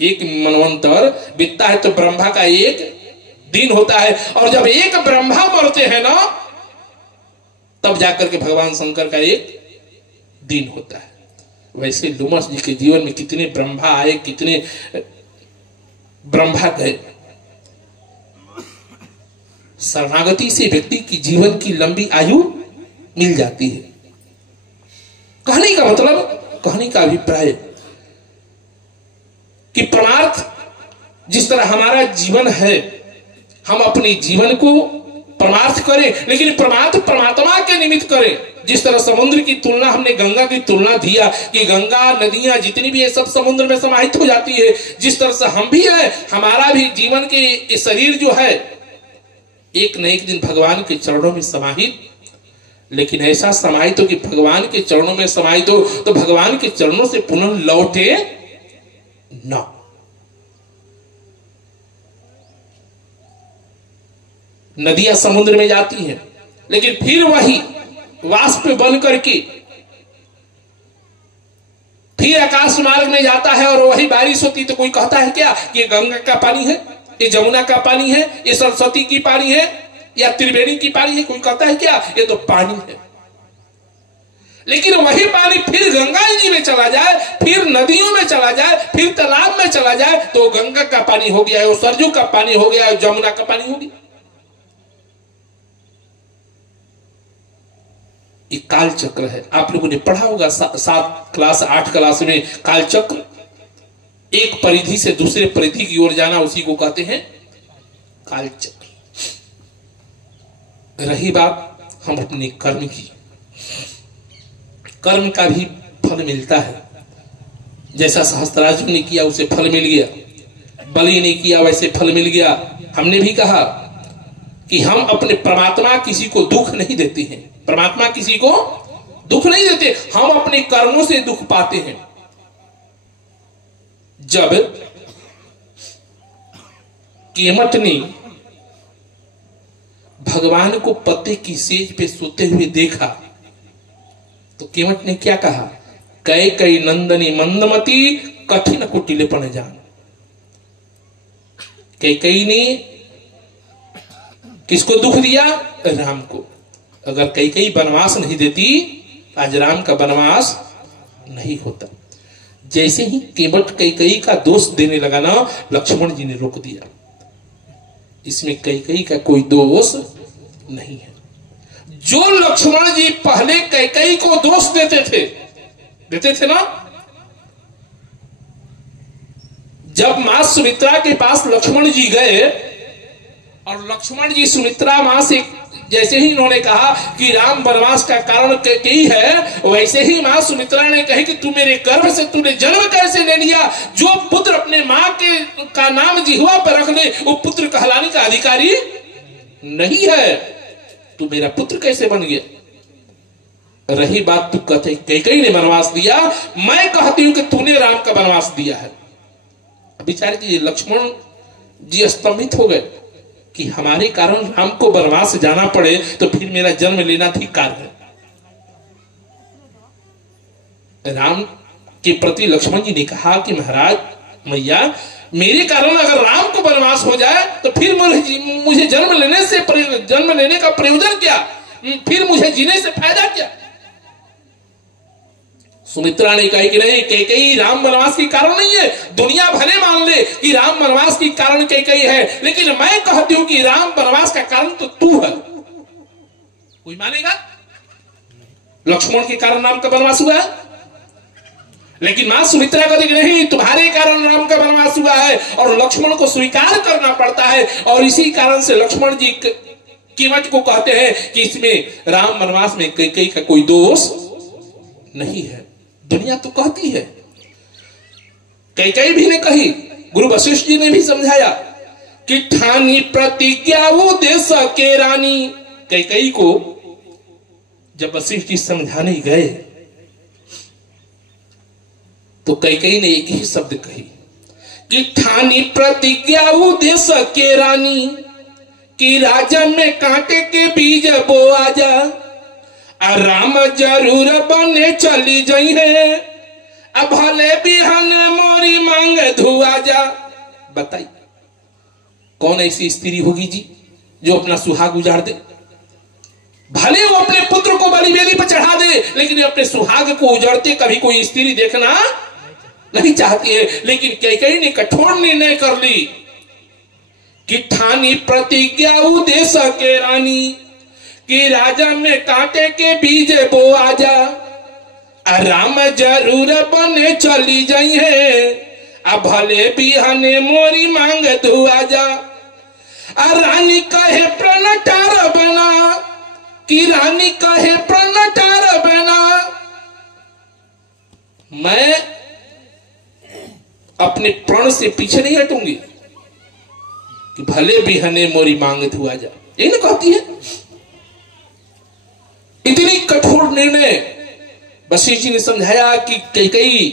एक मनवंतर बीतता है तो ब्रह्मा का एक दिन होता है। और जब एक ब्रह्मा मरते हैं ना, तब जाकर के भगवान शंकर का एक दिन होता है। वैसे डुमस जी के जीवन में कितने ब्रह्मा आए, कितने ब्रह्मा गए। शरणागति से व्यक्ति की जीवन की लंबी आयु मिल जाती है। कहने का मतलब, कहने का अभिप्राय कि परमार्थ जिस तरह हमारा जीवन है, हम अपने जीवन को परमार्थ करें, लेकिन परमार्थ परमात्मा के निमित्त करें। जिस तरह समुद्र की तुलना, हमने गंगा की तुलना दिया कि गंगा नदियां जितनी भी है सब समुद्र में समाहित हो जाती है। जिस तरह से हम भी है, हमारा भी जीवन के शरीर जो है एक न एक दिन भगवान के चरणों में समाहित, लेकिन ऐसा समाहित हो कि भगवान के चरणों में समाहित हो तो भगवान के चरणों से पुनः लौटे ना। नदियां समुद्र में जाती हैं, लेकिन फिर वही वाष्प बन करके फिर आकाश मार्ग में जाता है और वही बारिश होती। तो कोई कहता है क्या कि ये गंगा का पानी है, ये जमुना का पानी है, ये सरस्वती की पानी है, या त्रिवेणी की पानी है? कोई कहता है क्या? ये तो पानी है। लेकिन वही पानी फिर गंगा जी में चला जाए, फिर नदियों में चला जाए, फिर तालाब में चला जाए तो गंगा का पानी हो गया, वो सरजू का पानी हो गया, जमुना का पानी हो गया। ये काल चक्र है। आप लोगों ने पढ़ा होगा 7 क्लास 8 क्लास में काल चक्र। एक परिधि से दूसरे परिधि की ओर जाना, उसी को कहते हैं काल चक्र। रही बात हम अपने कर्म की, कर्म का भी फल मिलता है। जैसा सहस्त्रार्जुन ने किया उसे फल मिल गया, बलि ने किया वैसे फल मिल गया। हमने भी कहा कि हम अपने परमात्मा किसी को दुख नहीं देते हैं, परमात्मा किसी को दुख नहीं देते, हम अपने कर्मों से दुख पाते हैं। जब केमट ने भगवान को पत्ते की सेज पे सोते हुए देखा तो केवट ने क्या कहा, कै कई नंदनी मंदमती कठिन कुटिलपन जान। कैकई ने किसको दुख दिया? राम को। अगर कैकई वनवास नहीं देती आज राम का वनवास नहीं होता। जैसे ही केवट कैकई का दोष देने लगा ना, लक्ष्मण जी ने रोक दिया, इसमें कैकई का कोई दोष नहीं है। जो लक्ष्मण जी पहले कैकई को दोष देते थे ना, जब मां सुमित्रा के पास लक्ष्मण जी गए और लक्ष्मण जी सुमित्रा मां से जैसे ही इन्होंने कहा कि राम वनवास का कारण कैकई है, वैसे ही मां सुमित्रा ने कही कि तू मेरे गर्भ से तूने जन्म कैसे ले लिया? जो पुत्र अपने मां के का नाम जिह्वा पर रख ले वो पुत्र कहलाने का अधिकारी नहीं है, तू मेरा पुत्र कैसे बन गया? रही बात तू कहते कैकई ने वनवास दिया, मैं कहती हूं कि तूने राम का वनवास दिया है। बेचारे जी लक्ष्मण जी स्तंभित हो गए कि हमारे कारण राम को वनवास जाना पड़े तो फिर मेरा जन्म लेना धिक्कार है। राम के प्रति लक्ष्मण जी ने कहा कि महाराज मैया, मेरे कारण अगर राम को वनवास हो जाए तो फिर मुझे जन्म लेने का प्रयोजन क्या? फिर मुझे जीने से फायदा क्या? सुमित्रा ने कहा कि नहीं, कैकई राम वनवास के कारण नहीं है। दुनिया भले मान ले कि राम वनवास के कारण कैकई है, लेकिन मैं कहती हूं कि राम वनवास का कारण तो तू है। कोई मानेगा? लक्ष्मण के कारण राम का वनवास हुआ है, लेकिन मां सुमित्रा कहती कि नहीं, तुम्हारे कारण राम का वनवास हुआ है और लक्ष्मण को स्वीकार करना पड़ता है। और इसी कारण से लक्ष्मण जी केवट को कहते हैं कि इसमें राम वनवास में कैकई का कोई दोष नहीं है। दुनिया तो कहती है, कैकई भी ने कही, गुरु वशिष्ठ जी ने भी समझाया कि ठानी प्रतिज्ञा वो देश के रानी। कैकई को जब वशिष्ठ जी समझाने गए तो कैकई ने एक ही शब्द कही कि ठानी प्रतिज्ञा वो देश के रानी, कि राजा में कांटे के बीज बो आजा, राम जरूर बने चली जाई है, अब भले बिहान मोरी मांग धुआ जा। बताइए कौन ऐसी स्त्री होगी जी जो अपना सुहाग उजाड़ दे? भले वो अपने पुत्र को बलिवेदी पर चढ़ा दे, लेकिन अपने सुहाग को उजाड़ते कभी कोई स्त्री देखना नहीं चाहती है। लेकिन कैकई ने कठोर निर्णय कर ली कि ठानी प्रतिज्ञा देश के रानी, कि राजा में कांटे के बीज बो आजा, राम जरूर बने चली जाई है, अब भले बिहाने मोरी मांग धुआ जा। रानी कहे प्रणटार बना, कि रानी कहे प्रणटार बना, मैं अपने प्रण से पीछे नहीं हटूंगी कि भले बिहाने मोरी मांग धुआ जा। यही ना कहती है। इतनी कठोर निर्णय वशिष्ठ जी ने समझाया कि कैकई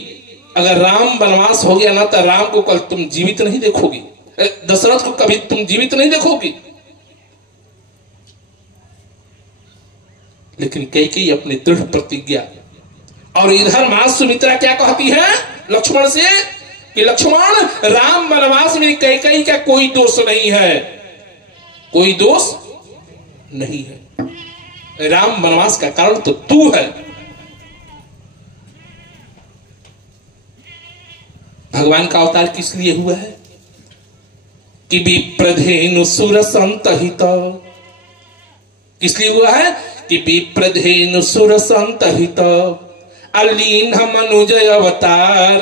अगर राम वनवास हो गया ना तो राम को कल तुम जीवित नहीं देखोगी, दशरथ को कभी तुम जीवित नहीं देखोगी। लेकिन कैकई अपनी दृढ़ प्रतिज्ञा, और इधर मां सुमित्रा क्या कहती है लक्ष्मण से कि लक्ष्मण, राम वनवास में कैकई का कोई दोष नहीं है, कोई दोष नहीं है, राम वनवास का कारण तो तू है। भगवान का अवतार किस लिए हुआ है? कि विप्रधेनु सुर संतहित। किस लिए हुआ है? कि विप्रधेनु सुर संतहित, अलीन मनुजय अवतार,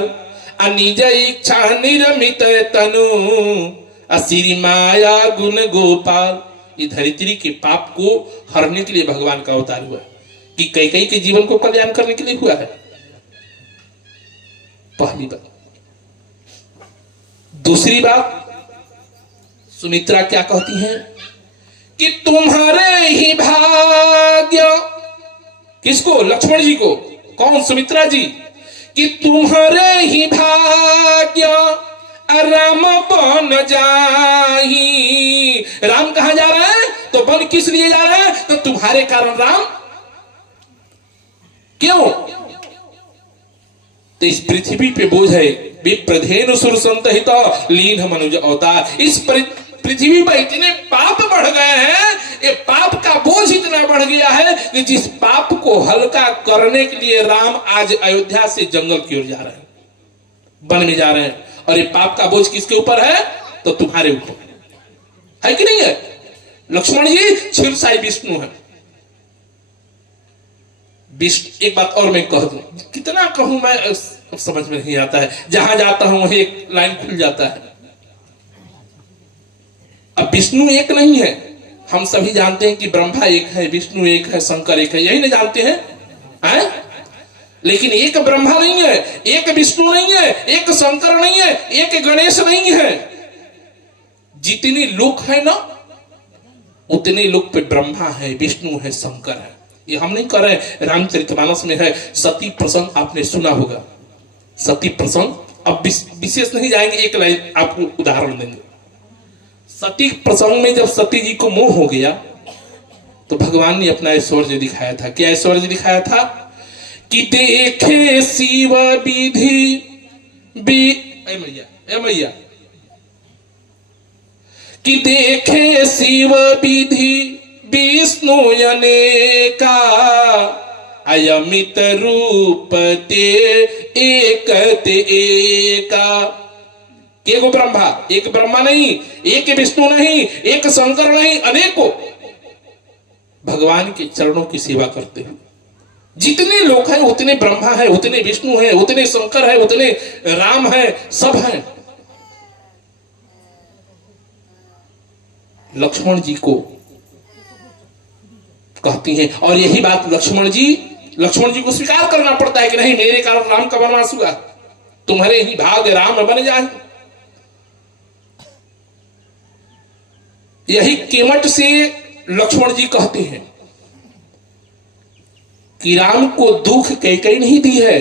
अनिज इच्छा निरमित तनु, असिरी माया गुण गोपाल। ये धरित्री के पाप को हरने के लिए भगवान का अवतार हुआ, कि कैकई के जीवन को कल्याण करने के लिए हुआ है। पहली बात। दूसरी बात, सुमित्रा क्या कहती हैं कि तुम्हारे ही भाग्य किसको? लक्ष्मण जी को। कौन? सुमित्रा जी। कि तुम्हारे ही भाग्य राम बन जाही। राम कहां जा रहा है? तो बन किस लिए जा रहा है? तो तुम्हारे कारण राम। क्यों? तो इस पृथ्वी पे बोझ है, विप्रधेनु सुर संतहित लीन मनुज अवतार। इस पृथ्वी पर इतने पाप बढ़ गए हैं, ये पाप का बोझ इतना बढ़ गया है कि जिस पाप को हल्का करने के लिए राम आज अयोध्या से जंगल की ओर जा रहे हैं, वन में जा रहे हैं। और ये पाप का बोझ किसके ऊपर है? तो तुम्हारे ऊपर है कि नहीं है? लक्ष्मण जी क्षीरसाई विष्णु है। विष्णु, एक बात और मैं कह दूं, कितना कहूं मैं, अब समझ में नहीं आता है। जहां जाता हूं वहीं एक लाइन खुल जाता है। अब विष्णु एक नहीं है, हम सभी जानते हैं कि ब्रह्मा एक है, विष्णु एक है, शंकर एक है, यही नहीं जानते हैं? लेकिन एक ब्रह्मा नहीं है, एक विष्णु नहीं है, एक शंकर नहीं है, एक गणेश नहीं है। जितने लोक है ना, उतने लोक पे ब्रह्मा है, विष्णु है, शंकर है। ये हम नहीं कर रहे। रामचरितमानस में है सती प्रसंग, आपने सुना होगा सती प्रसंग। अब विशेष नहीं जाएंगे, एक लाइन आपको उदाहरण देंगे। सती प्रसंग में जब सती जी को मोह हो गया तो भगवान ने अपना ऐश्वर्य दिखाया था। क्या ऐश्वर्य दिखाया था? कि देखे शिव विधि मैया कि देखे शिव विधि विष्णु अनेका अयमित रूप ते एका। एक ब्रह्मा, एक ब्रह्मा नहीं, एक विष्णु नहीं, एक शंकर नहीं, अनेकों भगवान के चरणों की सेवा करते हैं। जितने लोग हैं उतने ब्रह्मा है, उतने विष्णु है, उतने शंकर है, उतने राम है, सब हैं। लक्ष्मण जी को कहती हैं, और यही बात लक्ष्मण जी को स्वीकार करना पड़ता है कि नहीं, मेरे कारण राम का वनवास हुआ, तुम्हारे ही भाग्य राम बन जाए। यही केवट से लक्ष्मण जी कहते हैं कि राम को दुख कैकेयी नहीं दी है,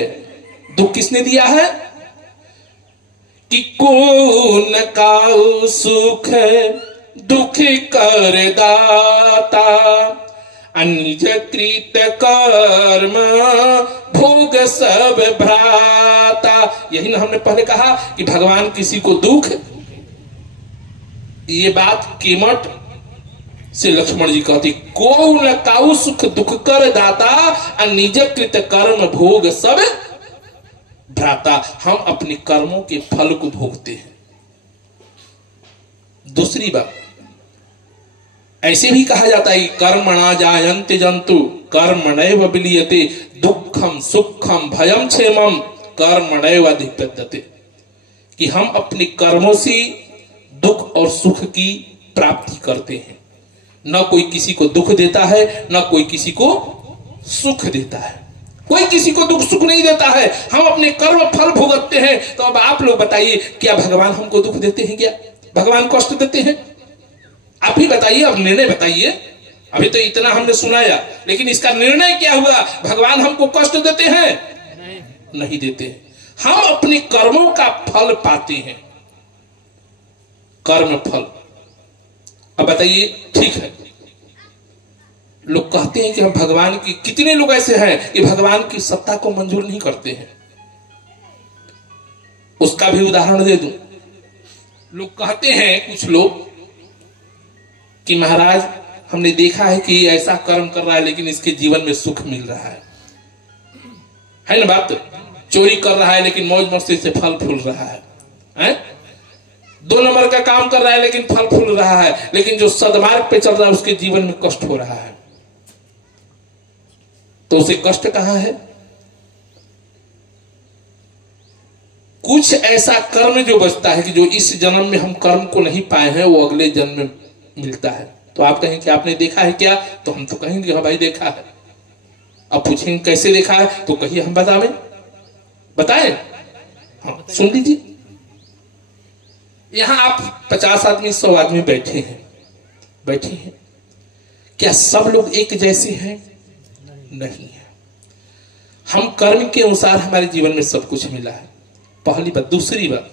दुख किसने दिया है? कि कौन काऊ सुख दुख कर दाता अनिज कृत कर्म भोग सब भ्राता। यही ना हमने पहले कहा कि भगवान किसी को दुख, ये बात केमट से लक्ष्मण जी कहती, को न काऊ सुख दुख कर दाता अनिज कृत कर्म भोग सब भ्राता। हम अपने कर्मों के फल को भोगते हैं। दूसरी बात, ऐसे भी कहा जाता है कि कर्मणा जायन्ते जंतु कर्मणैव विलीयते दुखम सुखम भयम क्षेमम कर्मणैव अधिपद्यते। कि हम अपने कर्मों से दुख और सुख की प्राप्ति करते हैं। न कोई किसी को दुख देता है, न कोई किसी को सुख देता है। कोई किसी को दुख सुख नहीं देता है, हम अपने कर्म फल भुगतते हैं। तो अब आप लोग बताइए, क्या भगवान हमको दुख देते हैं? क्या भगवान कष्ट देते हैं? आप ही बताइए, अब निर्णय बताइए। अभी तो इतना हमने सुनाया, लेकिन इसका निर्णय क्या हुआ? भगवान हमको कष्ट देते हैं? नहीं देते हैं। हम अपने कर्मों का फल पाते हैं, कर्म फल। अब बताइए, ठीक है, लोग कहते हैं कि हम भगवान की, कितने लोग ऐसे हैं कि भगवान की सत्ता को मंजूर नहीं करते हैं। उसका भी उदाहरण दे दूं। लोग कहते हैं, कुछ लोग, कि महाराज हमने देखा है कि ऐसा कर्म कर रहा है लेकिन इसके जीवन में सुख मिल रहा है ना बात? चोरी कर रहा है लेकिन मौज मस्ती से फल फूल रहा है? 2 नंबर का काम कर रहा है लेकिन फल फूल रहा है, लेकिन जो सदमार्ग पे चल रहा है उसके जीवन में कष्ट हो रहा है। तो उसे कष्ट कहां है? कुछ ऐसा कर्म जो बचता है कि जो इस जन्म में हम कर्म को नहीं पाए हैं, वो अगले जन्म में मिलता है। तो आप कहें कि आपने देखा है क्या? तो हम तो कहेंगे हाँ भाई देखा है। अब पूछेंगे कैसे देखा है? तो कहिए हम बताएं। हाँ, सुन लीजिए। यहां आप 50 आदमी 100 आदमी बैठे हैं। क्या सब लोग एक जैसे हैं? नहीं है। हम कर्म के अनुसार हमारे जीवन में सब कुछ मिला है, पहली बात। दूसरी बात,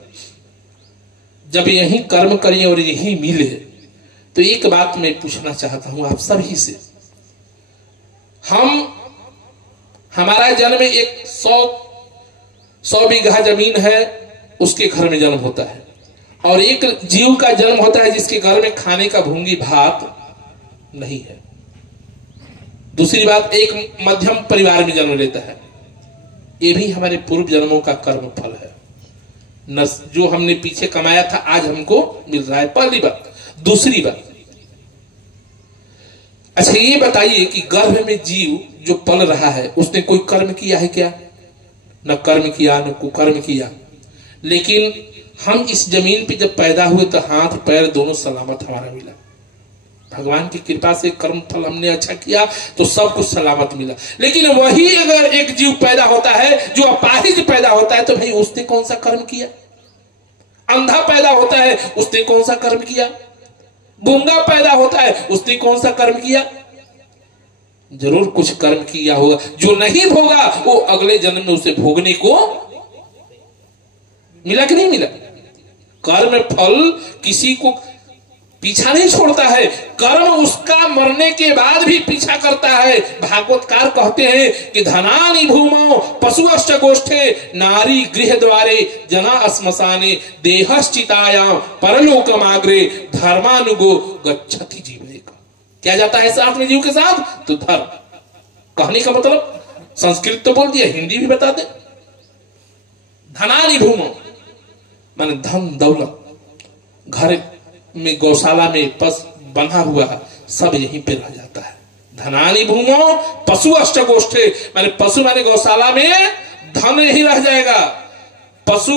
जब यही कर्म करें और यही मिले, तो एक बात मैं पूछना चाहता हूं आप सभी से। हमारा जन्म एक 100 बीघा जमीन है, उसके घर में जन्म होता है, और एक जीव का जन्म होता है जिसके घर में खाने का भूंगी भात नहीं है। दूसरी बात, एक मध्यम परिवार में जन्म लेता है, ये भी हमारे पूर्व जन्मों का कर्म फल है। जो हमने पीछे कमाया था आज हमको मिल रहा है, पहली बात। दूसरी बात, अच्छा ये बताइए कि गर्भ में जीव जो पल रहा है उसने कोई कर्म किया है क्या? न कर्म किया न कुकर्म किया। लेकिन हम इस जमीन पे जब पैदा हुए तो हाथ पैर दोनों सलामत हमारा मिला। भगवान की कृपा से कर्म फल हमने अच्छा किया तो सब कुछ सलामत मिला। लेकिन वही अगर एक जीव पैदा होता है जो अपाहिज पैदा होता है, तो भाई उसने कौन सा कर्म किया? अंधा पैदा होता है, उसने कौन सा कर्म किया? गूंगा पैदा होता है, उसने कौन सा कर्म किया? जरूर कुछ कर्म किया होगा। जो नहीं भोगा वो अगले जन्म में उसे भोगने को मिला कि नहीं मिला? कर्म फल किसी को पीछा नहीं छोड़ता है, कर्म उसका मरने के बाद भी पीछा करता है। भागवतकार कहते हैं कि धनानि भूमौ पशुश्च गोष्ठे नारी गृह द्वारे जना श्मशाने देहश्चितायां परलोकमाग्रे धर्मानुगो गच्छति जीवेक। क्या जाता है साथ में जीव के साथ? तो धर्म। कहने का मतलब संस्कृत तो बोल दिया, हिंदी भी बता दे। धनानि भूमौ माने धन दौलत, घर में गौशाला में पस बंधा हुआ सब यहीं पे रह जाता है। धनानि भूमौ पशु अष्टगोष्ठे माने पशु माने गौशाला में धन यहीं रह जाएगा, पशु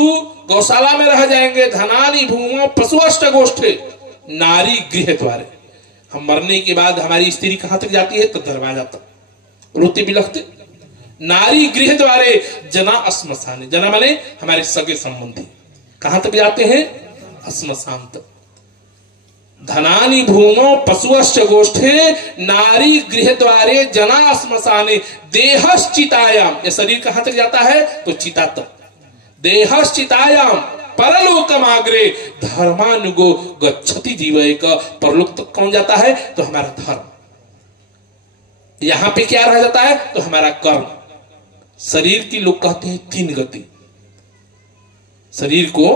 गौशाला में रह जाएंगे। धनानि भूमौ पशु अष्टगोष्ठे नारी गृह द्वारे। हम मरने के बाद हमारी स्त्री कहां तक जाती है? तो दरवाजा तक, रोते बिलखते। नारी गृह द्वारे जना श्मशाने, जना माने हमारे सगे संबंधी कहां तक जाते हैं? श्मशान तक। धनानि भूमौ पशुश्च गोष्ठे नारी गृह द्वारे जना श्मशाने देहश्चितायाम। ये शरीर कहां तक जाता है? तो चिता तक। देहश्चितायाम परलोकमाग्रे धर्मानुगो गच्छति जीवेक। परलोक तक कौन जाता है? तो हमारा धर्म। यहां पे क्या रह जाता है? तो हमारा कर्म। शरीर की लोग कहते हैं 3 गति, शरीर को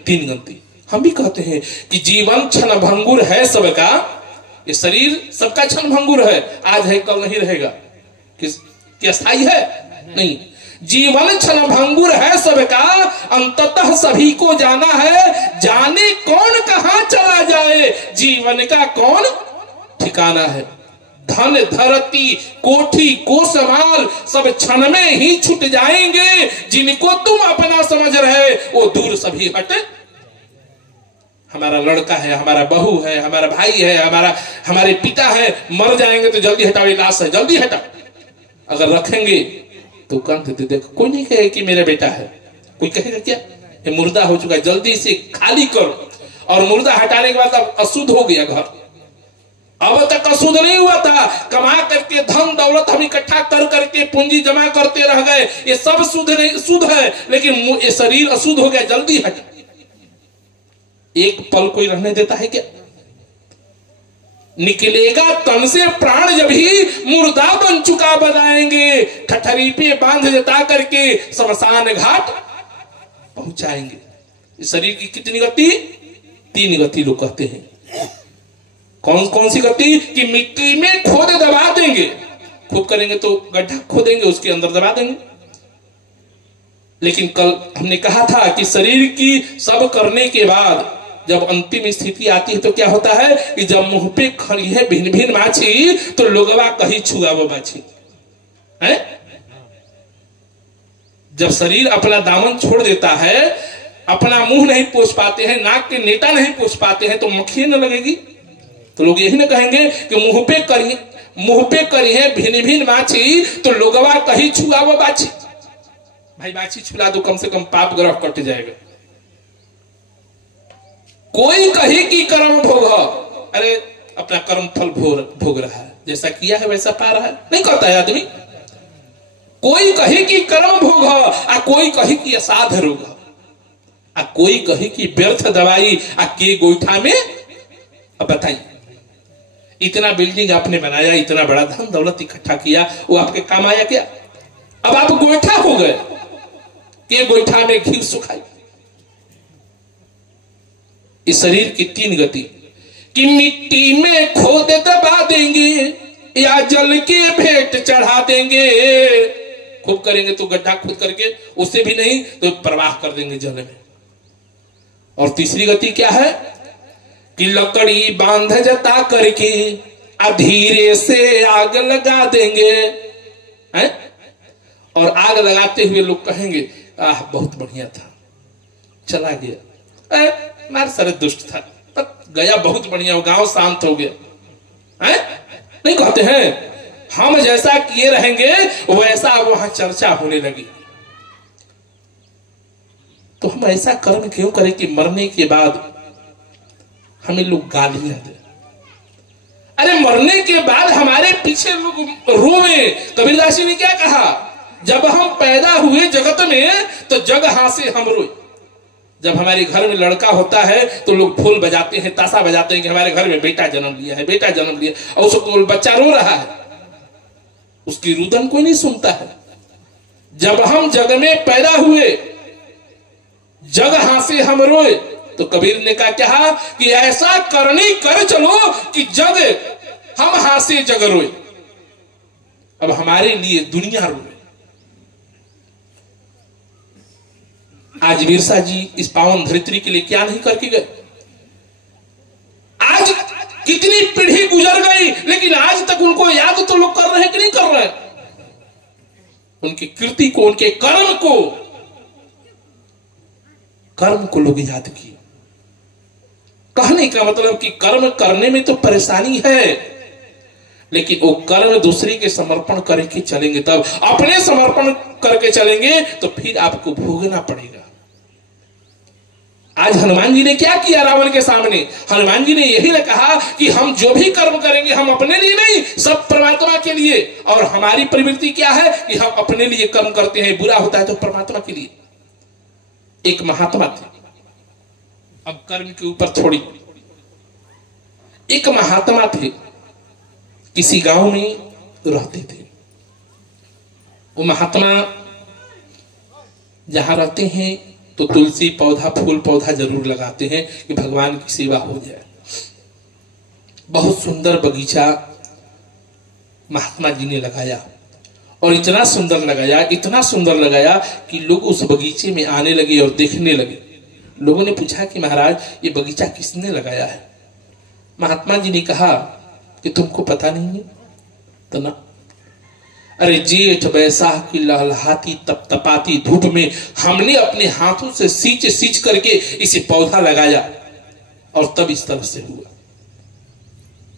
3 गति। हम भी कहते हैं कि जीवन क्षण भंगुर है सबका। ये शरीर सबका क्षण भंगुर है, आज है कल नहीं रहेगा। क्या स्थायी है? नहीं। जीवन क्षण भंगुर है सबका, अंततः सभी को जाना है। जाने कौन कहां चला जाए, जीवन का कौन ठिकाना है। धन धरती कोठी कोसमाल सब क्षण में ही छूट जाएंगे। जिनको तुम अपना समझ रहे वो दूर सभी हट। हमारा लड़का है, हमारा बहू है, हमारा भाई है, हमारे पिता है, मर जाएंगे तो जल्दी हटाओ, ये लाश है, जल्दी हटाओ। अगर रखेंगे तो कंध दे देखो, कोई नहीं कहेगा कि मेरा बेटा है। कोई कहेगा क्या? ये मुर्दा हो चुका है, जल्दी से खाली करो। और मुर्दा हटाने के बाद अब अशुद्ध हो गया घर। अब तक अशुद्ध नहीं हुआ था, कमा करके धन दौलत हम इकट्ठा कर करके पूंजी जमा करते रह गए, ये सब शुद्ध नहीं, शुद्ध है, लेकिन ये शरीर अशुद्ध हो गया, जल्दी हटा। एक पल कोई रहने देता है क्या? निकलेगा तन से प्राण जब ही मुर्दा बन चुका बताएंगे। ठठरी पे बांध जता करके शमशान घाट पहुंचाएंगे। इस शरीर की कितनी गति? 3 गति लोग कहते हैं। कौन कौन सी गति? कि मिट्टी में खोद दबा देंगे, खूब करेंगे तो गड्ढा खोदेंगे, उसके अंदर दबा देंगे। लेकिन कल हमने कहा था कि शरीर की सब करने के बाद जब अंतिम स्थिति आती है तो क्या होता है कि जब मुंह पे खड़ी है भिन भिन माछी तो लोगवा कहीं छुआ वो माछी है। जब शरीर अपना दामन छोड़ देता है, अपना मुंह नहीं पोंछ पाते हैं, नाक के नेटा नहीं पोंछ पाते हैं, तो मक्खी न लगेगी। तो लोग यही ना कहेंगे कि मुंह पे करी है भिन भिन माछी तो लोगवा कहीं छुआ वो बाछी। भाई माछी छुला दो, कम से कम पाप ग्रह कट जाएगा। कोई कहे कि कर्म भोग, अरे अपना कर्म फल भोग रहा है, जैसा किया है वैसा पा रहा है, नहीं कहता है आदमी। कोई कहे कि कर्म भोग आ कोई कहे कि असाध रोग आ कोई कहे कि व्यर्थ दवाई आ के गोईठा में। अब बताइए, इतना बिल्डिंग आपने बनाया, इतना बड़ा धन दौलत इकट्ठा किया, वो आपके काम आया क्या? अब आप गोईठा हो गए कि गोईठा में घी सुखाई। इस शरीर की 3 गति कि मिट्टी में खोद दबा देंगे या जल के भेंट चढ़ा देंगे। खूब करेंगे तो गड्ढा खुद करके, उससे भी नहीं तो प्रवाह कर देंगे जल में। और तीसरी गति क्या है कि लकड़ी बांध जता करके धीरे से आग लगा देंगे हैं? और आग लगाते हुए लोग कहेंगे आह बहुत बढ़िया था, चला गया, मार सर दुष्ट था, गया बहुत बढ़िया, गांव शांत हो गया है? नहीं कहते हैं हम जैसा किए रहेंगे वैसा वहां चर्चा होने लगी। तो हम ऐसा कर्म क्यों करें कि मरने के बाद हमें लोग गालियां दे? अरे मरने के बाद हमारे पीछे लोग रोवे। कबीरदास जी ने क्या कहा, जब हम पैदा हुए जगत में तो जग हां से हम रोए। जब हमारे घर में लड़का होता है तो लोग ढोल बजाते हैं, ताशा बजाते हैं कि हमारे घर में बेटा जन्म लिया है, बेटा जन्म लिया, और उसको बच्चा रो रहा है, उसकी रुदन कोई नहीं सुनता है। जब हम जग में पैदा हुए जग हां से हम रोए, तो कबीर ने कहा कि ऐसा करनी कर चलो कि जग हम हां से जग रोए। अब हमारे लिए दुनिया रोए। आज बिरसा जी इस पावन धरित्री के लिए क्या नहीं करके गए? आज कितनी पीढ़ी गुजर गई लेकिन आज तक उनको याद तो लोग कर रहे हैं कि नहीं कर रहे? उनकी कृति को, उनके कर्म को लोग याद किए। कहने का मतलब कि कर्म करने में तो परेशानी है, लेकिन वो कर्म दूसरे के समर्पण करके चलेंगे, तब अपने समर्पण करके चलेंगे तो फिर आपको भोगना पड़ेगा। आज हनुमान जी ने क्या किया रावण के सामने? हनुमान जी ने यही ना कहा कि हम जो भी कर्म करेंगे हम अपने लिए नहीं, सब परमात्मा के लिए। और हमारी प्रवृत्ति क्या है कि हम अपने लिए कर्म करते हैं, बुरा होता है तो परमात्मा के लिए। एक महात्मा थे, अब कर्म के ऊपर छोड़ी। एक महात्मा थे, किसी गांव में रहते थे। वो महात्मा जहां रहते हैं तो तुलसी पौधा, फूल पौधा जरूर लगाते हैं कि भगवान की सेवा हो जाए। बहुत सुंदर बगीचा महात्मा जी ने लगाया, और इतना सुंदर लगाया, इतना सुंदर लगाया कि लोग उस बगीचे में आने लगे और देखने लगे। लोगों ने पूछा कि महाराज ये बगीचा किसने लगाया है? महात्मा जी ने कहा कि तुमको पता नहीं है? तो ना, अरे जेठ बैसाख की लहलहाती तपतपाती धूप में हमने अपने हाथों से सींच सींच करके इसे पौधा लगाया और तब इस तरह से हुआ।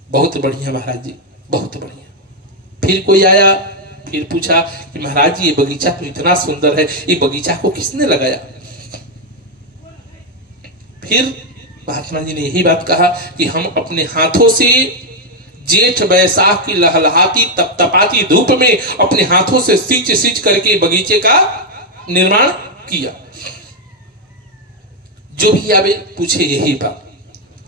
बहुत बढ़िया महाराज जी, बहुत बढ़िया। फिर कोई आया, फिर पूछा कि महाराज जी ये बगीचा तो इतना सुंदर है, ये बगीचा को किसने लगाया? फिर महात्मा जी ने यही बात कहा कि हम अपने हाथों से जेठ बैसाख की लहलहाती तपतपाती धूप में अपने हाथों से सींच सींच करके बगीचे का निर्माण किया। जो भी आवे पूछे यही बात।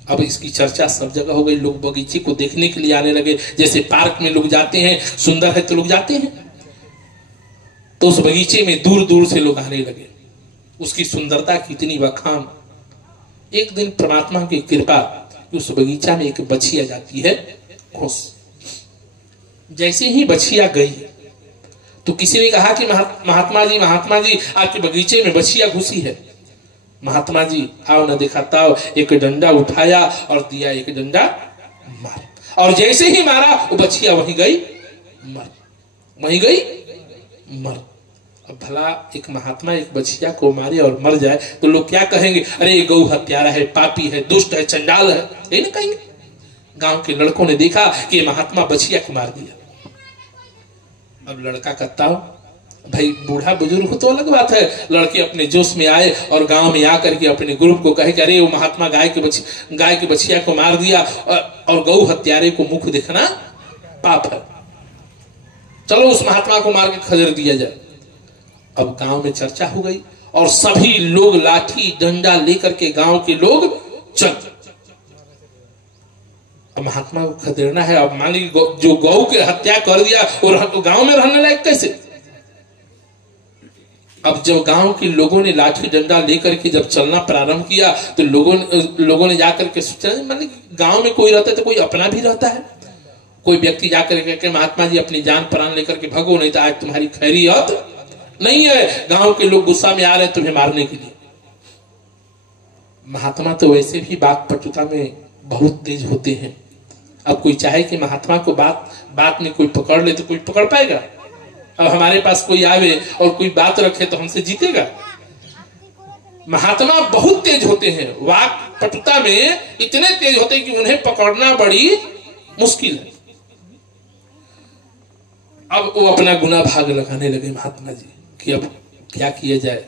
अब इसकी चर्चा सब जगह हो गई, लोग बगीचे को देखने के लिए आने लगे। जैसे पार्क में लोग जाते हैं, सुंदर है तो लोग जाते हैं, तो उस बगीचे में दूर दूर से लोग आने लगे। उसकी सुंदरता की इतनी बखान। एक दिन परमात्मा की कृपा, उस बगीचा में एक बछिया जाती है खुश। जैसे ही बछिया गई तो किसी ने कहा कि महात्मा जी आपके बगीचे में बछिया घुसी है। महात्मा जी आओ न दिखाता, एक डंडा उठाया और दिया, एक डंडा मार, और जैसे ही मारा वो बछिया वहीं गई मर, वहीं गई मर। अब भला एक महात्मा एक बछिया को मारे और मर जाए तो लोग क्या कहेंगे? अरे ये गौ हत्यारा है, पापी है, दुष्ट है, चंडाल है, ये नहीं कहेंगे। गांव के लड़कों ने देखा कि महात्मा बछिया को मार दिया। अब लड़का कहता, भाई बूढ़ा बुजुर्ग हो तो अलग बात है, लड़के अपने जोश में आए और गांव में आकर के अपने ग्रुप को कहे कि अरे वो महात्मा गाय के बछिया को मार दिया और गौ हत्यारे को मुख देखना पाप है। चलो उस महात्मा को मार के खदेड़ दिया जाए। अब गांव में चर्चा हो गई और सभी लोग लाठी डंडा लेकर के गांव के लोग चल। अब महात्मा को खदेड़ना है। अब मान लीजिए जो गौ की हत्या कर दिया और गांव में रहने लायक कैसे? अब जब गांव के लोगों ने लाठी डंडा लेकर के जब चलना प्रारंभ किया तो लोगों ने जाकर के सोचा, मान गांव में कोई रहता है तो कोई अपना भी रहता है। कोई व्यक्ति जाकर के महात्मा जी अपनी जान प्राण लेकर के भगो, नहीं तो आज तुम्हारी खैरियत नहीं है। गांव के लोग गुस्सा में आ रहे हैं तुम्हें मारने के लिए। महात्मा तो वैसे भी बात पटुता में बहुत तेज होते हैं। अब कोई चाहे कि महात्मा को बात में कोई पकड़ ले तो कोई पकड़ पाएगा? अब हमारे पास कोई आवे और कोई बात रखे तो हमसे जीतेगा? महात्मा बहुत तेज होते हैं, वाक पटुता में इतने तेज होते हैं कि उन्हें पकड़ना बड़ी मुश्किल है। अब वो अपना गुना भाग लगाने लगे महात्मा जी कि अब क्या किया जाए,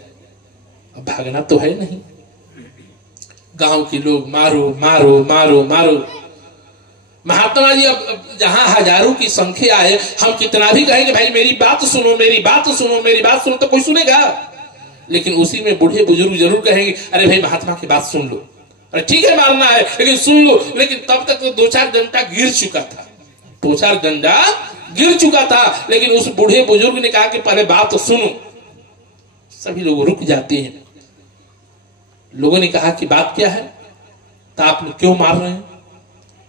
अब भागना तो है नहीं। गांव के लोग मारो मारो मारो मारो। महात्मा जी अब जहां हजारों की संख्या है, हम कितना भी कहेंगे भाई मेरी बात सुनो मेरी बात सुनो मेरी बात सुनो, तो कोई सुनेगा? लेकिन उसी में बूढ़े बुजुर्ग जरूर कहेंगे अरे भाई महात्मा की बात सुन लो, अरे ठीक है मारना है लेकिन सुन लो। लेकिन तब तक तो 2-4 डंडा गिर चुका था, 2-4 डंडा गिर चुका था। लेकिन उस बूढ़े बुजुर्ग ने कहा कि पहले बात तो सुनो। सभी लोग रुक जाते हैं। लोगों ने कहा कि बात क्या है? तो आपने क्यों मार रहे हैं?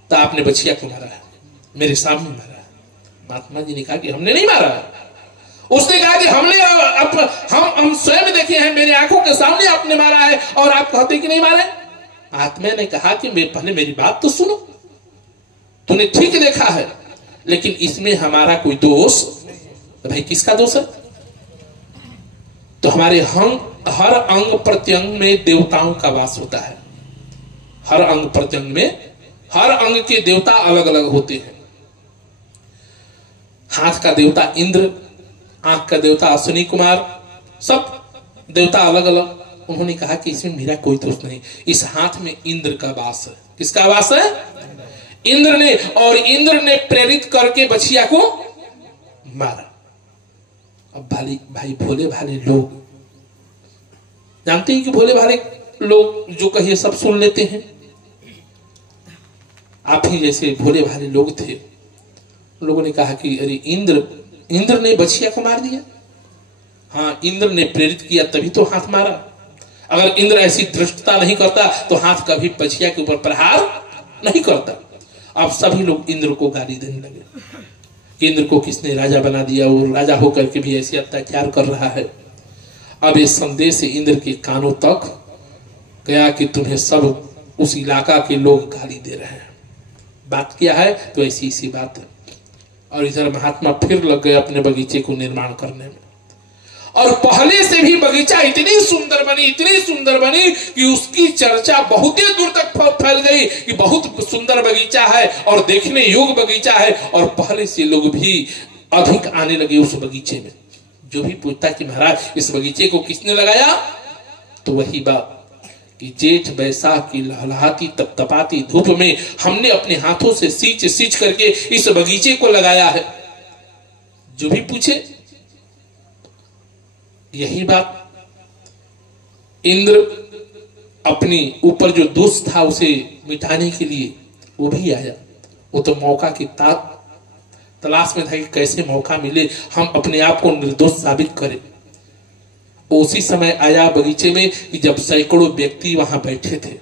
तो आपने बछिया को मारा है, मेरे सामने मारा है। महात्मा जी ने कहा कि हमने नहीं मारा है। उसने कहा कि हम स्वयं देखे हैं, मेरी आंखों के सामने आपने मारा है और आप कहते कि नहीं मारे। महात्मा ने कहा कि पहले मेरी बात तो सुनो, तूने ठीक देखा है लेकिन इसमें हमारा कोई दोष तो भाई किसका दोष है? तो हमारे हर अंग प्रत्यंग में देवताओं का वास होता है। हर अंग प्रत्यंग में हर अंग के देवता अलग अलग होते हैं। हाथ का देवता इंद्र, आंख का देवता अश्विनी कुमार, सब देवता अलग अलग। उन्होंने कहा कि इसमें मेरा कोई दोष नहीं, इस हाथ में इंद्र का वास है। किसका वास है? इंद्र ने। और इंद्र ने प्रेरित करके बछिया को मारा। अब भाई भोले भाले लोग जानते हैं कि भोले भाले लोग जो कहिए सब सुन लेते हैं। आप ही जैसे भोले भाले लोग थे, लोगों ने कहा कि अरे इंद्र ने बछिया को मार दिया। हाँ, इंद्र ने प्रेरित किया तभी तो हाथ मारा। अगर इंद्र ऐसी धृष्टता नहीं करता तो हाथ कभी बछिया के ऊपर प्रहार नहीं करता। अब सभी लोग इंद्र को गाली देने लगे। इंद्र को किसने राजा बना दिया, वो राजा होकर के भी ऐसे अत्याचार कर रहा है। अब ये संदेश इंद्र के कानों तक गया कि तुम्हें सब उस इलाका के लोग गाली दे रहे हैं। बात क्या है? तो ऐसी बात है। और इधर महात्मा फिर लग गए अपने बगीचे को निर्माण करने में। और पहले से भी बगीचा इतनी सुंदर बनी कि उसकी चर्चा बहुत ही दूर तक फैल गई कि बहुत सुंदर बगीचा है और देखने योग्य बगीचा है। और पहले से लोग भी अधिक आने लगे उस बगीचे में। जो भी पूछता कि महाराज इस बगीचे को किसने लगाया, तो वही बात कि जेठ बैसाख की लहलहाती तपतपाती धूप में हमने अपने हाथों से सींच करके इस बगीचे को लगाया है। जो भी पूछे यही बात। इंद्र अपनी ऊपर जो दोष था उसे मिटाने के लिए वो भी आया। वो तो मौका की तलाश में था कि कैसे मौका मिले हम अपने आप को निर्दोष साबित करें। उसी समय आया बगीचे में कि जब सैकड़ों व्यक्ति वहां बैठे थे।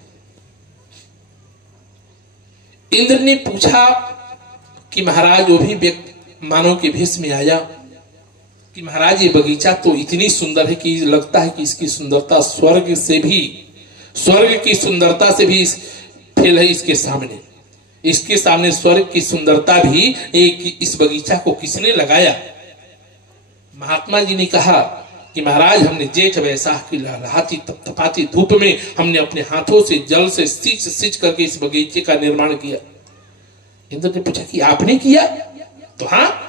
इंद्र ने पूछा कि महाराज, वो भी व्यक्ति मानव के भेष में आया कि महाराज ये बगीचा तो इतनी सुंदर है कि लगता है कि इसकी सुंदरता स्वर्ग की सुंदरता से भी फेल है इसके सामने। इसके सामने स्वर्ग की सुंदरता भी एक इस बगीचा को किसने लगाया? महात्मा जी ने कहा कि महाराज हमने जेठ बैसाख की लहलहाती तपतपाती धूप में हमने अपने हाथों से जल से सींच करके इस बगीचे का निर्माण किया। इंद्र ने पूछा कि आपने किया? तो हाँ,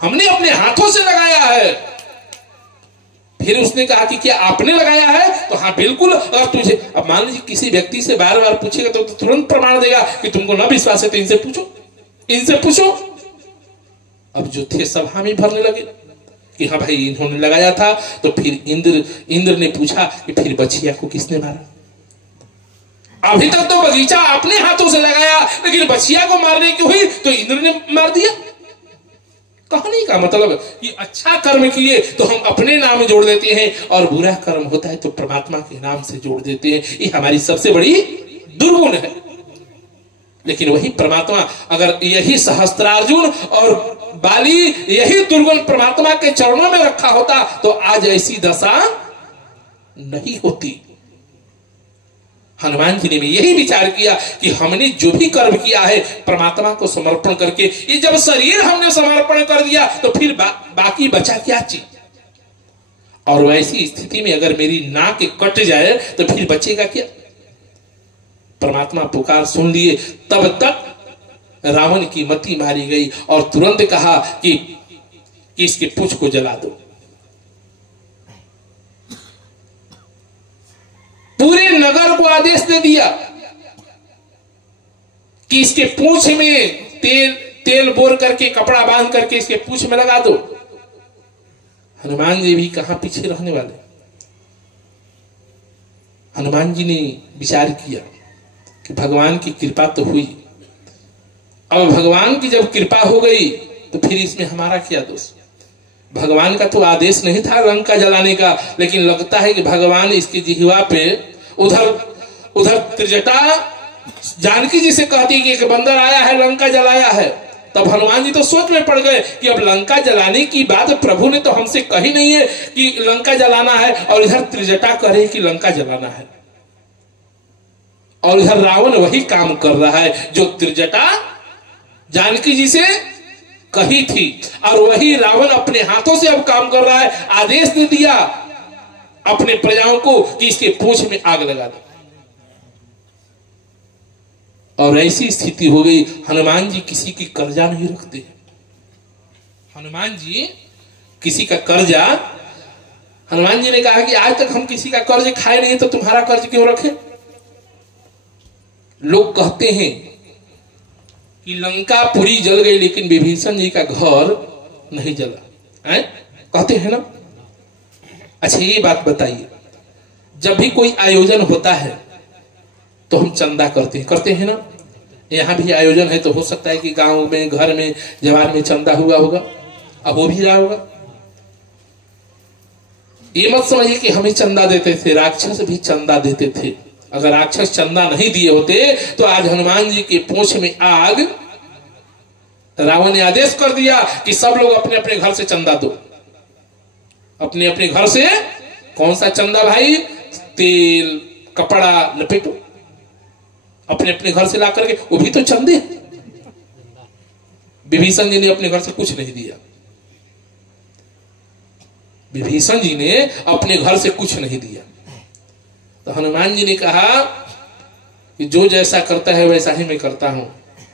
हमने अपने हाथों से लगाया है। फिर उसने कहा कि क्या आपने लगाया है? तो हाँ बिल्कुल। अगर तुझे अब मान लीजिए किसी व्यक्ति से बार बार पूछेगा तो तुरंत प्रमाण देगा कि तुमको न विश्वास है तो इनसे पूछो। अब जो थे सब हामी भरने लगे कि हाँ भाई इन्होंने लगाया था। तो फिर इंद्र ने पूछा कि फिर बछिया को किसने मारा? अभी तक तो बगीचा अपने हाथों से लगाया, लेकिन बछिया को मारने की हुई तो इंद्र ने मार दिया। कहानी का मतलब कि अच्छा कर्म किए तो हम अपने नाम जोड़ देते हैं, और बुरा कर्म होता है तो परमात्मा के नाम से जोड़ देते हैं। ये हमारी सबसे बड़ी दुर्गुण है। लेकिन वही परमात्मा, अगर यही सहस्त्रार्जुन और बाली यही दुर्गुण परमात्मा के चरणों में रखा होता तो आज ऐसी दशा नहीं होती। हनुमान जी ने भी यही विचार किया कि हमने जो भी कर्म किया है परमात्मा को समर्पण करके, ये जब शरीर हमने समर्पण कर दिया तो फिर बाकी बचा क्या चीज? और वैसी स्थिति में अगर मेरी नाक कट जाए तो फिर बचेगा क्या? परमात्मा पुकार सुन लिए। तब तक रावण की मति मारी गई और तुरंत कहा कि इसके पूंछ को जला दो। पूरे नगर को आदेश दे दिया कि इसके पूंछ में तेल बोर करके कपड़ा बांध करके इसके पूंछ में लगा दो। हनुमान जी भी कहां पीछे रहने वाले। हनुमान जी ने विचार किया कि भगवान की कृपा तो हुई, अब भगवान की जब कृपा हो गई तो फिर इसमें हमारा क्या दोष? भगवान का तो आदेश नहीं था लंका जलाने का, लेकिन लगता है कि भगवान इसकी जिह्वा पे उधर त्रिजटा जानकी जी से कहती कि एक बंदर आया है लंका जलाया है। तब हनुमान जी तो सोच में पड़ गए कि अब लंका जलाने की बात प्रभु ने तो हमसे कही नहीं है कि लंका जलाना है, और इधर त्रिजटा कह रही कि लंका जलाना है, और इधर रावण वही काम कर रहा है जो त्रिजटा जानकी जी से कही थी, और वही रावण अपने हाथों से अब काम कर रहा है। आदेश दे दिया अपने प्रजाओं को कि इसके पूंछ में आग लगा दो, और ऐसी स्थिति हो गई। हनुमान जी किसी की कर्जा नहीं रखते। हनुमान जी किसी का कर्जा, हनुमान जी ने कहा कि आज तक हम किसी का कर्ज खाए नहीं, तो तुम्हारा कर्ज क्यों रखें? लोग कहते हैं कि लंका पूरी जल गई लेकिन विभीषण जी का घर नहीं जला है, कहते हैं ना। अच्छा ये बात बताइए, जब भी कोई आयोजन होता है तो हम चंदा करते हैं ना। यहाँ भी आयोजन है तो हो सकता है कि गांव में, घर में, जवान में चंदा हुआ होगा, अब हो भी रहा होगा। ये मत समझिए कि हमें चंदा देते थे, राक्षस भी चंदा देते थे। अगर राक्षस चंदा नहीं दिए होते तो आज हनुमान जी के पूंछ में आग, रावण ने आदेश कर दिया कि सब लोग अपने अपने घर से चंदा दो। अपने अपने घर से कौन सा चंदा भाई? तेल कपड़ा लपेटो, अपने अपने घर से ला करके, वो भी तो चंदे। विभीषण जी ने अपने घर से कुछ नहीं दिया। विभीषण जी ने अपने घर से कुछ नहीं दिया। तो हनुमान जी ने कहा कि जो जैसा करता है वैसा ही मैं करता हूं।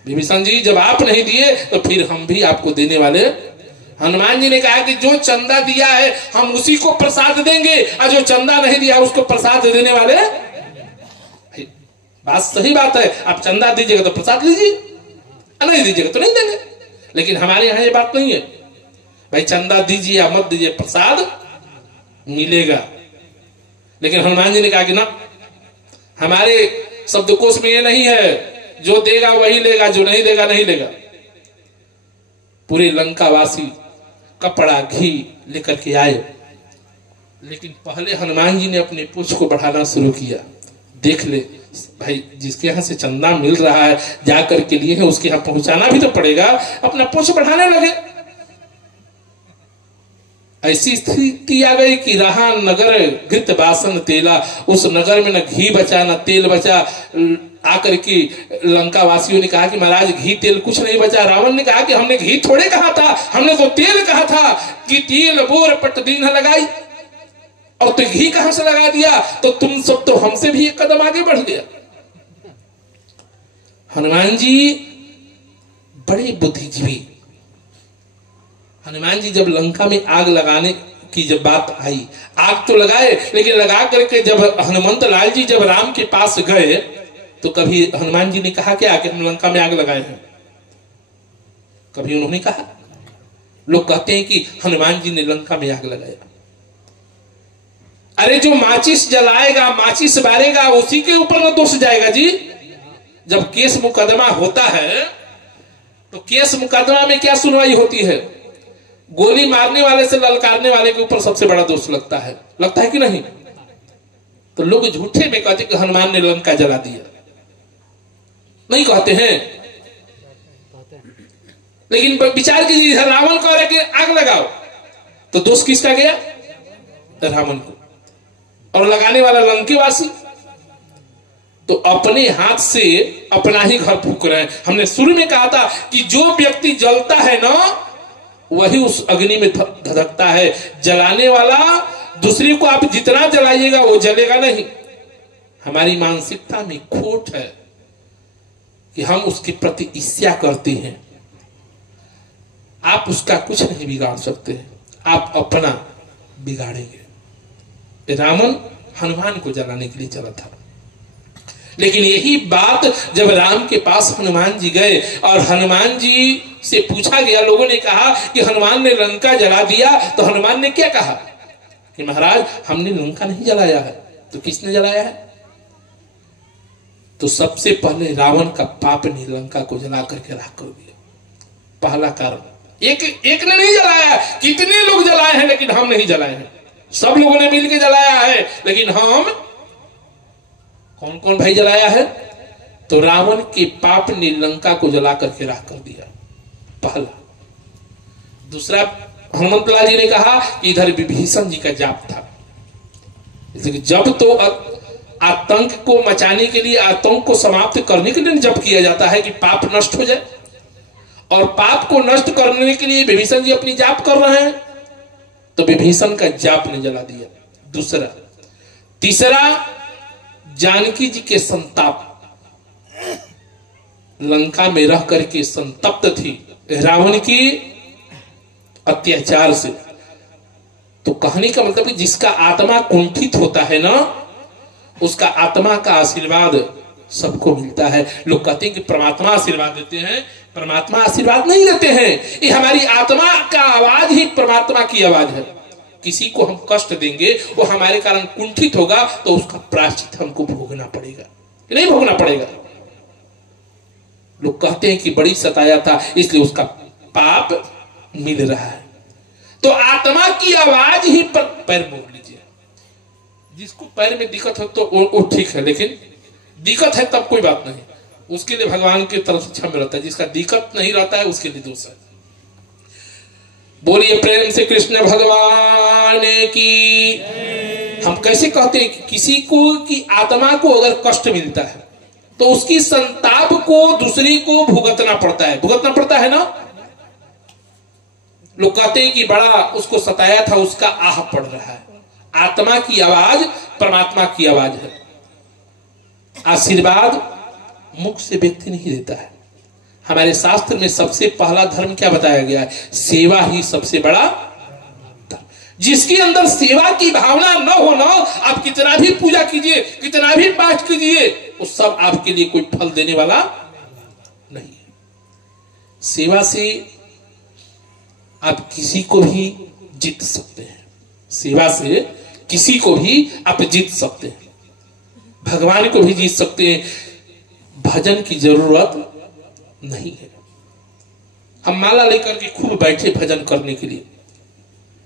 विभीषण जी जब आप नहीं दिए तो फिर हम भी आपको देने वाले। हनुमान जी ने कहा कि जो चंदा दिया है हम उसी को प्रसाद देंगे, और जो चंदा नहीं दिया उसको प्रसाद देने वाले। बात सही बात है, आप चंदा दीजिएगा तो प्रसाद लीजिए, नहीं दीजिएगा तो नहीं देंगे। लेकिन हमारे यहाँ ये बात नहीं है भाई, चंदा दीजिए या मत दीजिए प्रसाद मिलेगा। लेकिन हनुमान जी ने कहा कि ना, हमारे शब्दकोश में ये नहीं है, जो देगा वही लेगा, जो नहीं देगा नहीं लेगा। पूरे लंकावासी कपड़ा घी लेकर के आए, लेकिन पहले हनुमान जी ने अपने पूंछ को बढ़ाना शुरू किया। देख ले भाई, जिसके यहाँ से चंदा मिल रहा है जाकर के लिए है, उसके यहाँ पहुंचाना भी तो पड़ेगा। अपना पूंछ बढ़ाने लगे। ऐसी स्थिति आ गई कि रहा नगर घृत बासन तेला। उस नगर में न घी बचा न तेल बचा। आकर के लंका वासियों ने कहा कि महाराज घी तेल कुछ नहीं बचा। रावण ने कहा कि हमने घी थोड़े कहा था, हमने तो तेल कहा था कि तेल बोर पट दीन लगाई, और तो घी कहां से लगा दिया? तो तुम सब तो हमसे भी एक कदम आगे बढ़ गया। हनुमान जी बड़े बुद्धिजीवी। हनुमान जी जब लंका में आग लगाने की जब बात आई, आग तो लगाए, लेकिन लगा करके जब हनुमंत लाल जी जब राम के पास गए तो कभी हनुमान जी ने कहा क्या कि हम लंका में आग लगाए हैं? कभी उन्होंने कहा? लोग कहते हैं कि हनुमान जी ने लंका में आग लगाया। अरे जो माचिस जलाएगा, माचिस बारेगा, उसी के ऊपर ना दोष जाएगा जी। जब केस मुकदमा होता है तो केस मुकदमा में क्या सुनवाई होती है? गोली मारने वाले से ललकारने वाले के ऊपर सबसे बड़ा दोष लगता है कि नहीं? तो लोग झूठे में कहते कि हनुमान ने लंका जला दिया, नहीं कहते हैं। लेकिन विचार कीजिए, रावण कह रहे कि आग लगाओ, तो दोष किसका गया? रावण को। और लगाने वाला लंकेवासी। तो अपने हाथ से अपना ही घर फूंक रहे हैं। हमने शुरू में कहा था कि जो व्यक्ति जलता है ना, वही उस अग्नि में धधकता है। जलाने वाला दूसरे को आप जितना जलाइएगा वो जलेगा नहीं। हमारी मानसिकता में खोट है कि हम उसके प्रति ईर्ष्या करते हैं। आप उसका कुछ नहीं बिगाड़ सकते, आप अपना बिगाड़ेंगे। रावण हनुमान को जलाने के लिए चला था, लेकिन यही बात जब राम के पास हनुमान जी गए और हनुमान जी से पूछा गया, लोगों ने कहा कि हनुमान ने लंका जला दिया, तो हनुमान ने क्या कहा कि महाराज हमने लंका नहीं जलाया है। तो किसने जलाया है? तो सबसे पहले रावण का पाप ने लंका को जला करके राख कर दिया। पहला कारण, एक ने नहीं जलाया, कितने लोग जलाए हैं, लेकिन हम नहीं जलाए हैं। सब लोगों ने मिलकर जलाया है, लेकिन हम कौन कौन भाई जलाया है? तो रावण के पाप ने लंका को जला करके राख कर दिया, पहला। दूसरा, हनुमंतलाल जी ने कहा कि इधर विभीषण जी का जाप था। जब तो आतंक को मचाने के लिए, आतंक को समाप्त करने के लिए जप किया जाता है कि पाप नष्ट हो जाए, और पाप को नष्ट करने के लिए विभीषण जी अपनी जाप कर रहे हैं, तो विभीषण का जाप ने जला दिया। दूसरा। तीसरा, जानकी जी के संताप, लंका में रह करके संतप्त थी रावण की अत्याचार से। तो कहने का मतलब कि जिसका आत्मा कुंठित होता है ना, उसका आत्मा का आशीर्वाद सबको मिलता है। लोग कहते हैं कि परमात्मा आशीर्वाद देते हैं, परमात्मा आशीर्वाद नहीं देते हैं। ये हमारी आत्मा का आवाज ही परमात्मा की आवाज है। किसी को हम कष्ट देंगे, वो हमारे कारण कुंठित होगा, तो उसका प्रायश्चित हमको भोगना पड़ेगा, नहीं भोगना पड़ेगा। लोग कहते हैं कि बड़ी सताया था इसलिए उसका पाप मिल रहा है। तो आत्मा की आवाज ही पर पैर मोड़ लीजिए। जिसको पैर में दिक्कत हो तो वो ठीक है, लेकिन दिक्कत है तब कोई बात नहीं, उसके लिए भगवान की तरफ से क्षमा रहता है। जिसका दिक्कत नहीं रहता है उसके लिए दोष है। बोलिए प्रेम से कृष्ण भगवान की। हम कैसे कहते हैं कि किसी को की आत्मा को अगर कष्ट मिलता है तो उसकी संताप को दूसरे को भुगतना पड़ता है ना। लोग कहते हैं कि बड़ा उसको सताया था, उसका आह पड़ रहा है। आत्मा की आवाज परमात्मा की आवाज है। आशीर्वाद मुख से व्यक्ति नहीं देता है। हमारे शास्त्र में सबसे पहला धर्म क्या बताया गया है? सेवा ही सबसे बड़ा धर्म। जिसके अंदर सेवा की भावना न हो ना, आप कितना भी पूजा कीजिए, कितना भी पाठ कीजिए, वो सब आपके लिए कोई फल देने वाला नहीं है। सेवा से आप किसी को भी जीत सकते हैं। सेवा से किसी को भी आप जीत सकते हैं, भगवान को भी जीत सकते हैं। भजन की जरूरत नहीं है। हम माला लेकर के खूब बैठे भजन करने के लिए,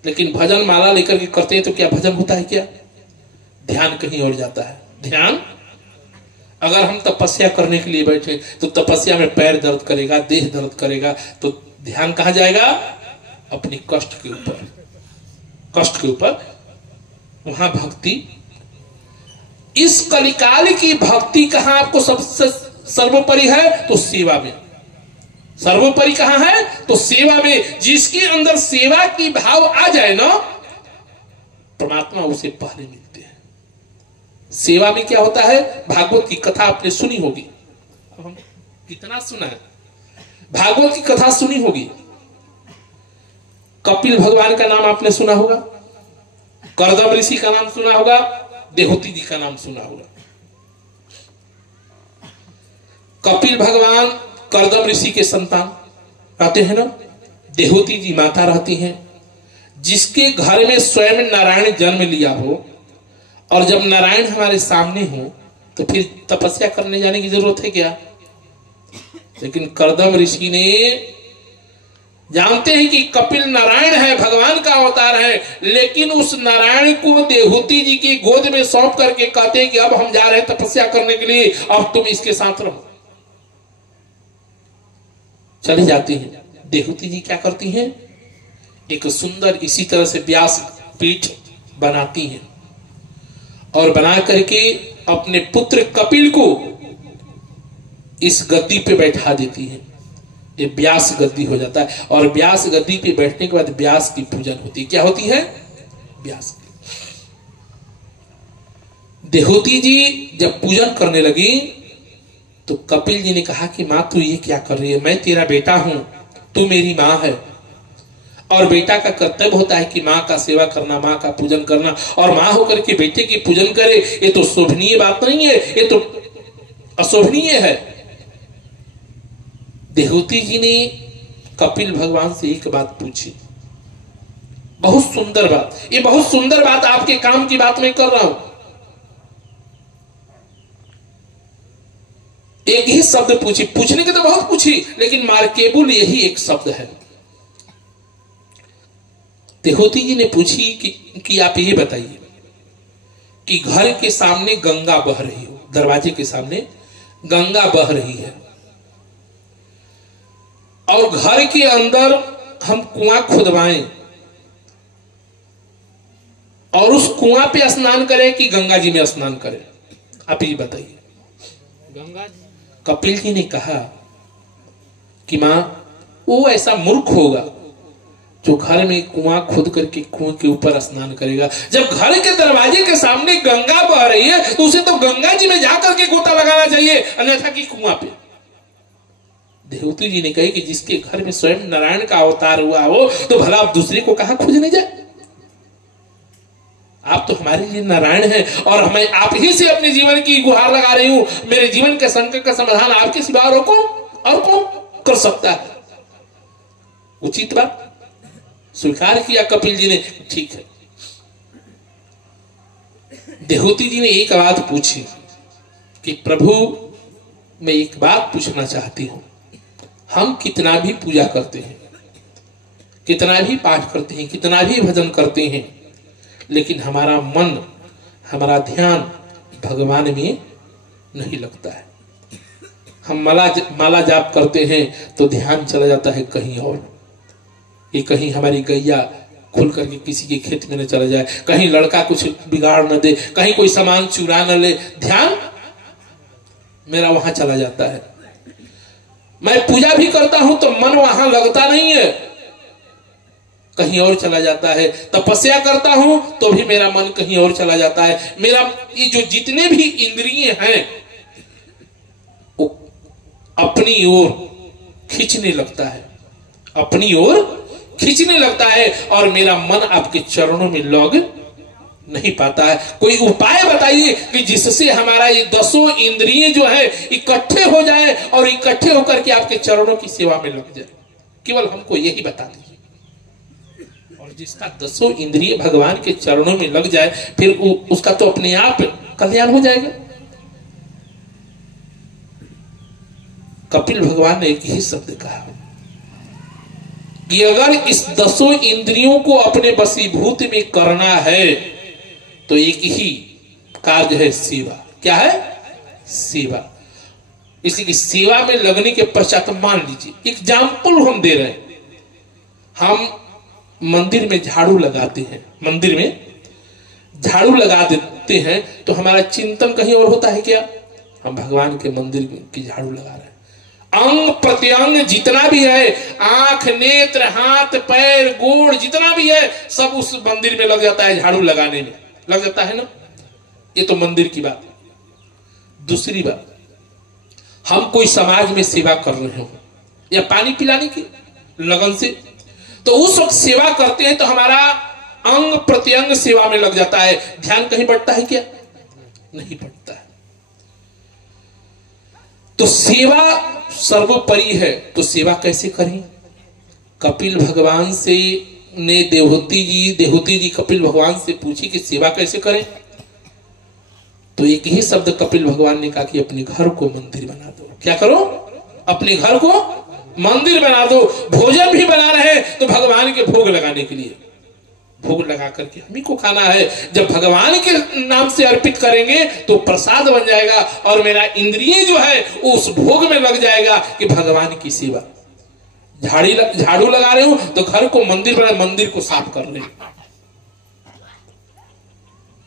लेकिन भजन माला लेकर के करते हैं तो क्या भजन होता है? क्या ध्यान कहीं और जाता है। ध्यान, अगर हम तपस्या करने के लिए बैठे तो तपस्या में पैर दर्द करेगा, देह दर्द करेगा, तो ध्यान कहां जाएगा? अपनी कष्ट के ऊपर, कष्ट के ऊपर। वहां भक्ति, इस कलिकाल की भक्ति कहां आपको सबसे सर्वोपरि है? तो सेवा में। सर्वोपरि कहां है? तो सेवा में। जिसके अंदर सेवा की भाव आ जाए ना, परमात्मा उसे पहले मिलते हैं। सेवा में क्या होता है? भागवत की कथा आपने सुनी होगी। हम कितना सुना है? भागवत की कथा सुनी होगी। कपिल भगवान का नाम आपने सुना होगा, करदम ऋषि का नाम सुना होगा, देहूती जी का नाम सुना होगा। कपिल भगवान करदम ऋषि के संतान आते हैं ना। देहूती जी माता रहती हैं, जिसके घर में स्वयं नारायण जन्म लिया हो, और जब नारायण हमारे सामने हो तो फिर तपस्या करने जाने की जरूरत है क्या? लेकिन कर्दम ऋषि ने, जानते हैं कि कपिल नारायण है, भगवान का अवतार है, लेकिन उस नारायण को देहूती जी की गोद में सौंप करके कहते हैं कि अब हम जा रहे हैं तपस्या करने के लिए, अब तुम इसके साथ रहो। चली जाती हैं। देहूती जी क्या करती हैं? एक सुंदर इसी तरह से व्यास पीठ बनाती हैं और बना करके अपने पुत्र कपिल को इस गद्दी पे बैठा देती हैं। ये व्यास गद्दी हो जाता है, और व्यास गद्दी पे बैठने के बाद व्यास की पूजन होती है। क्या होती है? व्यास की। देहूती जी जब पूजन करने लगी तो कपिल जी ने कहा कि मां तू ये क्या कर रही है? मैं तेरा बेटा हूं, तू मेरी मां है, और बेटा का कर्तव्य होता है कि मां का सेवा करना, मां का पूजन करना, और मां होकर के बेटे की पूजन करे, ये तो शोभनीय बात नहीं है, ये तो अशोभनीय है। देहूती जी ने कपिल भगवान से एक बात पूछी, बहुत सुंदर बात, ये बहुत सुंदर बात आपके काम की बात मैं कर रहा हूं। एक ही शब्द पूछी, पूछने के तो बहुत पूछी, लेकिन मार्केबुल यही एक शब्द है। देहूती जी ने पूछी कि आप ये बताइए कि घर के सामने गंगा बह रही हो, दरवाजे के सामने गंगा बह रही है, और घर के अंदर हम कुआं खुदवाएं और उस कुआं पे स्नान करें कि गंगा जी में स्नान करें? आप ये बताइए। गंगा जी। कपिल जी ने कहा कि मां, वो ऐसा मूर्ख होगा जो घर में कुआं खुद करके कुएं के ऊपर स्नान करेगा। जब घर के दरवाजे के सामने गंगा बह रही है तो उसे तो गंगा जी में जाकर के गोता लगाना चाहिए, अन्यथा कि कुआं पे। देहूती जी ने कही कि जिसके घर में स्वयं नारायण का अवतार हुआ हो तो भला आप दूसरे को कहां खोजने जाए? आप तो हमारे लिए नारायण हैं, और मैं आप ही से अपने जीवन की गुहार लगा रही हूं। मेरे जीवन के संकट का समाधान आपके सिवा और कौन कर सकता है? उचित बात स्वीकार किया कपिल जी ने, ठीक है। देहूती जी ने एक बात पूछी कि प्रभु, मैं एक बात पूछना चाहती हूं, हम कितना भी पूजा करते हैं, कितना भी पाठ करते हैं, कितना भी भजन करते हैं, लेकिन हमारा मन, हमारा ध्यान भगवान में नहीं लगता है। हम माला जाप करते हैं तो ध्यान चला जाता है कहीं और, ये कहीं हमारी गैया खुल करके किसी के खेत में न चला जाए, कहीं लड़का कुछ बिगाड़ न दे, कहीं कोई सामान चुरा न ले, ध्यान मेरा वहां चला जाता है। मैं पूजा भी करता हूं तो मन वहां लगता नहीं है, कहीं और चला जाता है। तपस्या करता हूं तो भी मेरा मन कहीं और चला जाता है। मेरा ये जो जितने भी इंद्रिय हैं वो अपनी ओर खींचने लगता है, अपनी ओर खींचने लगता है, और मेरा मन आपके चरणों में लग नहीं पाता है। कोई उपाय बताइए कि जिससे हमारा ये 10 इंद्रिय जो है इकट्ठे हो जाए और इकट्ठे होकर के आपके चरणों की सेवा में लग जाए। केवल हमको यही बता दीजिए। और जिसका 10 इंद्रिय भगवान के चरणों में लग जाए, फिर उसका तो अपने आप कल्याण हो जाएगा। कपिल भगवान ने एक ही शब्द कहा कि अगर इस 10 इंद्रियों को अपने वशीभूत में करना है तो एक ही कार्य है, सेवा। क्या है? सेवा। इसलिए सेवा में लगने के पश्चात मान लीजिए, एग्जाम्पल हम दे रहे हैं, हम मंदिर में झाड़ू लगाते हैं, मंदिर में झाड़ू लगा देते हैं तो हमारा चिंतन कहीं और होता है क्या? हम भगवान के मंदिर की झाड़ू लगा रहे हैं। अंग प्रत्यंग जितना भी है, आंख, नेत्र, हाथ, पैर, गोड़, जितना भी है, सब उस मंदिर में लग जाता है, झाड़ू लगाने में लग जाता है ना। ये तो मंदिर की बात है। दूसरी बात, हम कोई समाज में सेवा कर रहे हो या पानी पिलाने की लगन से, तो उस वक्त सेवा करते हैं तो हमारा अंग प्रत्यंग सेवा में लग जाता है। ध्यान कहीं बढ़ता है क्या? नहीं बढ़ता है। तो सेवा सर्वोपरि है, तो सेवा कैसे करें? कपिल भगवान से ने देवहूति जी कपिल भगवान से पूछी कि सेवा कैसे करें, तो एक ही शब्द कपिल भगवान ने कहा कि अपने घर को मंदिर बना दो। क्या करो? अपने घर को मंदिर बना दो। भोजन भी बना रहे तो भगवान के भोग लगाने के लिए, भोग लगा करके हम ही को खाना है। जब भगवान के नाम से अर्पित करेंगे तो प्रसाद बन जाएगा और मेरा इंद्रिय जो है उस भोग में लग जाएगा कि भगवान की सेवा। झाड़ू लगा रहे हो तो घर को मंदिर बना, मंदिर को साफ कर रहे हो।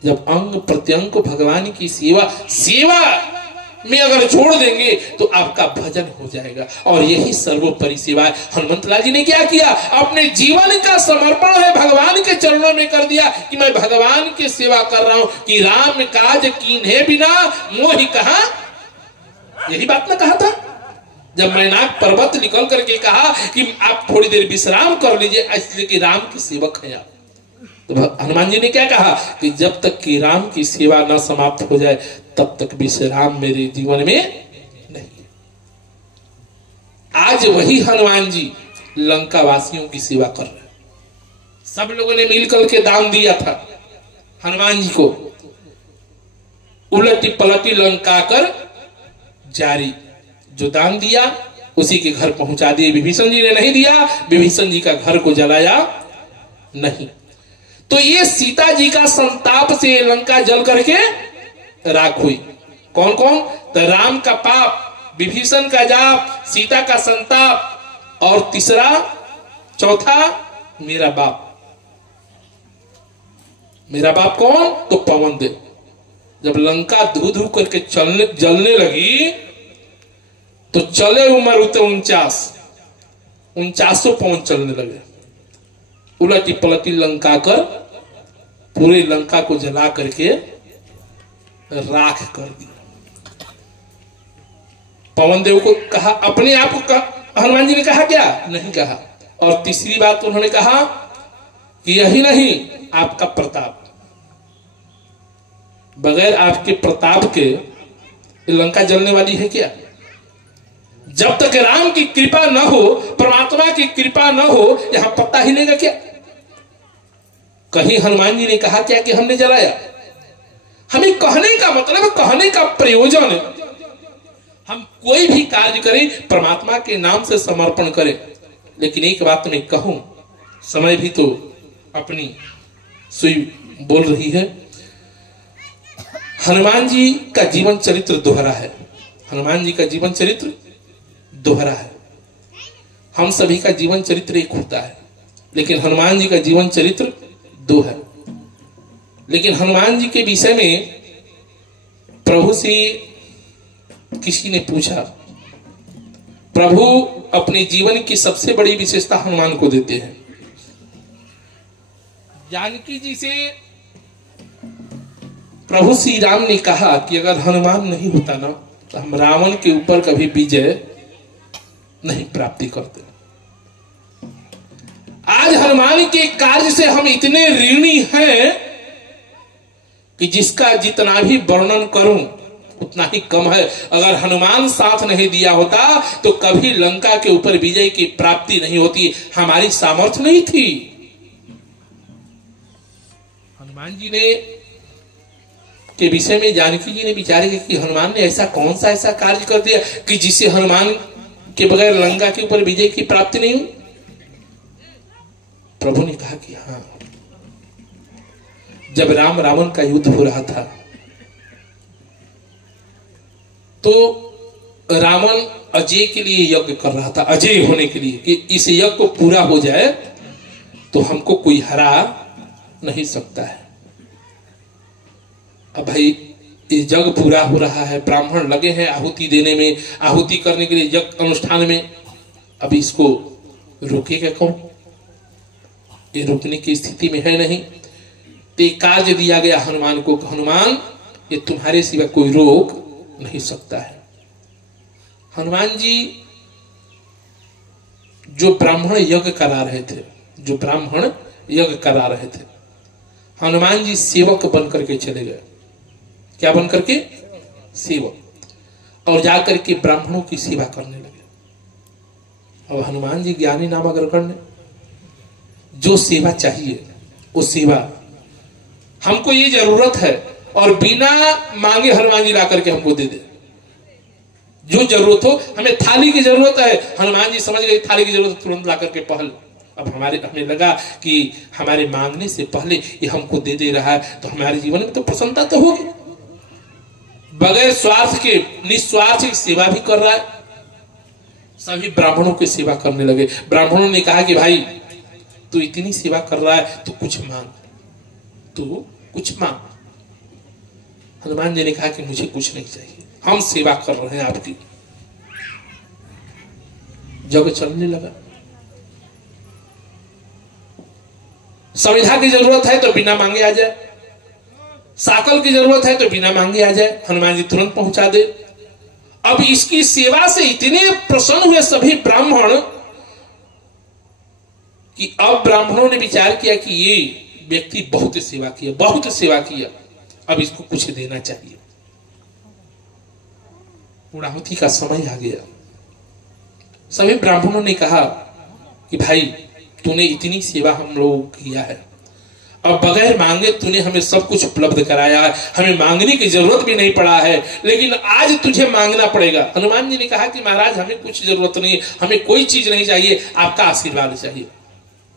जब अंग प्रत्यंग को भगवान की सेवा में अगर छोड़ देंगे तो आपका भजन हो जाएगा। और यही सर्वोपरि सेवा है। हनुमंत लाल जी ने क्या किया? अपने जीवन का समर्पण है भगवान के चरणों में कर दिया कि मैं भगवान की सेवा कर रहा हूं। कि राम काज कीन्हे बिना मोहि कहा, यही बात ना कहा था जब मैनाक पर्वत निकल करके कहा कि आप थोड़ी देर विश्राम कर लीजिए, इसलिए कि राम के सेवक हैं आप। तो हनुमान जी ने क्या कहा कि जब तक कि राम की सेवा न समाप्त हो जाए तब तक विश्राम मेरे जीवन में नहीं। आज वही हनुमान जी लंका वासियों की सेवा कर रहे हैं। सब लोगों ने मिलकर के दान दिया था हनुमान जी को। उलटी पलटी लंका कर जारी, जो दान दिया उसी के घर पहुंचा दिए। विभीषण जी ने नहीं दिया, विभीषण जी का घर को जलाया नहीं। तो ये सीता जी का संताप से लंका जल करके राख हुई। कौन कौन? तो राम का पाप, विभीषण का जाप, सीता का संताप और तीसरा चौथा मेरा बाप। मेरा बाप कौन? तो पवन देव। जब लंका धू धू करके जलने लगी तो चले उमर उते 49 पवन चलने लगे। उलटी पलटी लंका कर पूरे लंका को जला करके राख कर दिया। पवन देव को कहा, अपने आप को हनुमान जी ने कहा क्या? नहीं कहा। और तीसरी बात उन्होंने कहा कि यही नहीं, आपका प्रताप, बगैर आपके प्रताप के लंका जलने वाली है क्या? जब तक राम की कृपा न हो, परमात्मा की कृपा न हो, यहां पत्ता हिलेगा क्या? कहीं हनुमान जी ने कहा क्या कि हमने जलाया? हमें कहने का मतलब, कहने का प्रयोजन, हम कोई भी कार्य करें परमात्मा के नाम से समर्पण करें। लेकिन एक बात मैं कहूं, समय भी तो अपनी सुई बोल रही है। हनुमान जी का जीवन चरित्र दोहरा है। हनुमान जी का जीवन चरित्र दोहरा है। हम सभी का जीवन चरित्र एक होता है, लेकिन हनुमान जी का जीवन चरित्र दो है। लेकिन हनुमान जी के विषय में प्रभु से किसी ने पूछा, प्रभु अपने जीवन की सबसे बड़ी विशेषता हनुमान को देते हैं। जानकी जी से प्रभु श्री राम ने कहा कि अगर हनुमान नहीं होता ना तो हम रावण के ऊपर कभी विजय नहीं प्राप्ति करते। आज हनुमान के कार्य से हम इतने ऋणी हैं कि जिसका जितना भी वर्णन करूं उतना ही कम है। अगर हनुमान साथ नहीं दिया होता तो कभी लंका के ऊपर विजय की प्राप्ति नहीं होती। हमारी सामर्थ्य नहीं थी। हनुमान जी ने के विषय में जानकी जी ने विचार किया कि हनुमान ने ऐसा कौन सा ऐसा कार्य कर दिया कि जिससे हनुमान के बगैर लंका के ऊपर विजय की प्राप्ति नहीं हुई। प्रभु ने कहा कि हाँ, जब राम रावण का युद्ध हो रहा था तो रावण अजय के लिए यज्ञ कर रहा था, अजय होने के लिए कि इस यज्ञ को पूरा हो जाए तो हमको कोई हरा नहीं सकता है। अब भाई ये यज्ञ पूरा हो रहा है, ब्राह्मण लगे हैं आहुति देने में, आहुति करने के लिए यज्ञ अनुष्ठान में। अब इसको रोकेगा कौन? ये रोकने की स्थिति में है नहीं। तो एक कार्य दिया गया हनुमान को, हनुमान ये तुम्हारे सिवा कोई रोक नहीं सकता है। हनुमान जी जो ब्राह्मण यज्ञ करा रहे थे, जो ब्राह्मण यज्ञ करा रहे थे, हनुमान जी सेवक बन करके चले गए। क्या बन करके? सेवक। और जाकर के ब्राह्मणों की सेवा करने लगे। अब हनुमान जी ज्ञानी नाम अगर करने, जो सेवा चाहिए वो सेवा हमको ये जरूरत है और बिना मांगे हनुमान जी ला करके हमको दे दे। जो जरूरत हो, हमें थाली की जरूरत है, हनुमान जी समझ गए थाली की जरूरत, तुरंत ला करके पहल। अब हमें लगा कि हमारे मांगने से पहले ये हमको दे दे रहा है, तो हमारे जीवन में तो प्रसन्नता तो होगी। बगैर स्वार्थ के निस्वार्थ की सेवा भी कर रहा है। सभी ब्राह्मणों की सेवा करने लगे। ब्राह्मणों ने कहा कि भाई तू इतनी सेवा कर रहा है तो कुछ मांग, तू कुछ मांग। हनुमान जी ने कहा कि मुझे कुछ नहीं चाहिए, हम सेवा कर रहे हैं आपकी। जग चलने लगा। संविधा की जरूरत है तो बिना मांगे आ जाए, साकल की जरूरत है तो बिना मांगे आ जाए, हनुमान जी तुरंत पहुंचा दे। अब इसकी सेवा से इतने प्रसन्न हुए सभी ब्राह्मण कि अब ब्राह्मणों ने विचार किया कि ये व्यक्ति बहुत सेवा किया, बहुत सेवा किया, अब इसको कुछ देना चाहिए। पूर्णाहुति का समय आ गया। सभी ब्राह्मणों ने कहा कि भाई तूने इतनी सेवा हम लोगों को किया है, अब बगैर मांगे तूने हमें सब कुछ उपलब्ध कराया है, हमें मांगने की जरूरत भी नहीं पड़ा है, लेकिन आज तुझे मांगना पड़ेगा। हनुमान जी ने कहा कि महाराज हमें कुछ जरूरत नहीं, हमें कोई चीज नहीं चाहिए, आपका आशीर्वाद चाहिए,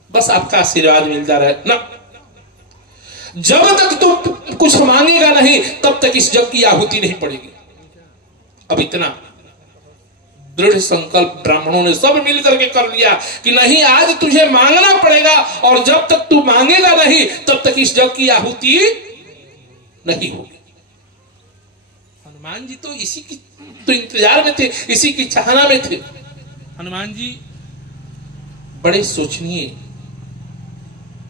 बस आपका आशीर्वाद मिलता रहे ना। जब तक तू कुछ मांगेगा नहीं तब तक इस जग की आहुति नहीं पड़ेगी। अब इतना दृढ़ संकल्प ब्राह्मणों ने सब मिलकर के कर लिया कि नहीं, आज तुझे मांगना पड़ेगा, और जब तक तू मांगेगा नहीं तब तक इस जग की आहुति नहीं होगी। हनुमान जी तो इसी की तो इंतजार में थे, इसी की चाहना में थे। हनुमान जी बड़े सोचनीय,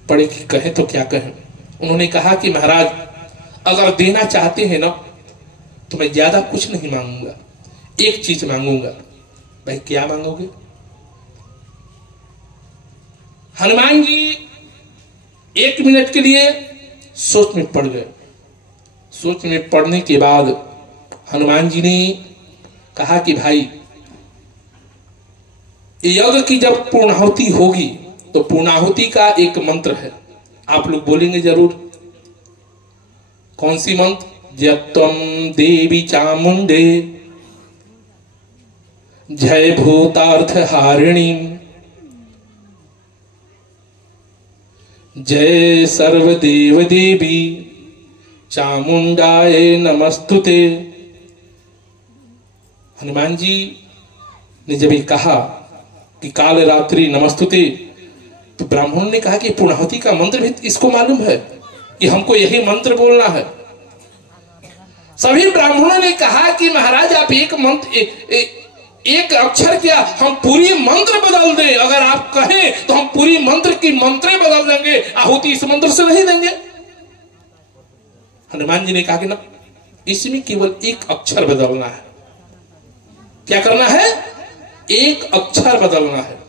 बड़े की कहे तो क्या कहें। उन्होंने कहा कि महाराज अगर देना चाहते हैं ना तो मैं ज्यादा कुछ नहीं मांगूंगा, एक चीज मांगूंगा। भाई क्या मांगोगे? हनुमान जी 1 मिनट के लिए सोच में पड़ गए। सोच में पड़ने के बाद हनुमान जी ने कहा कि भाई यज्ञ की जब पूर्णाहुति होगी तो पूर्णाहुति का एक मंत्र है, आप लोग बोलेंगे जरूर। कौन सी मंत्र? यत्त्वं देवी चामुंडे जय भूतार्थ हारिणी जय सर्वदेव देवी चामुंडाय नमस्तुते। हनुमान जी ने जब ये कहा कि काल रात्रि नमस्तुते, तो ब्राह्मणों ने कहा कि पूर्णाहुति का मंत्र भी इसको मालूम है कि हमको यही मंत्र बोलना है। सभी ब्राह्मणों ने कहा कि महाराज आप एक मंत्र एक अक्षर क्या, हम पूरी मंत्र बदल दें, अगर आप कहें तो हम पूरी मंत्र की मंत्रें बदल देंगे, आहुति इस मंत्र से नहीं देंगे। हनुमान जी ने कहा कि ना, इसमें केवल एक अक्षर बदलना है। क्या करना है? एक अक्षर बदलना है।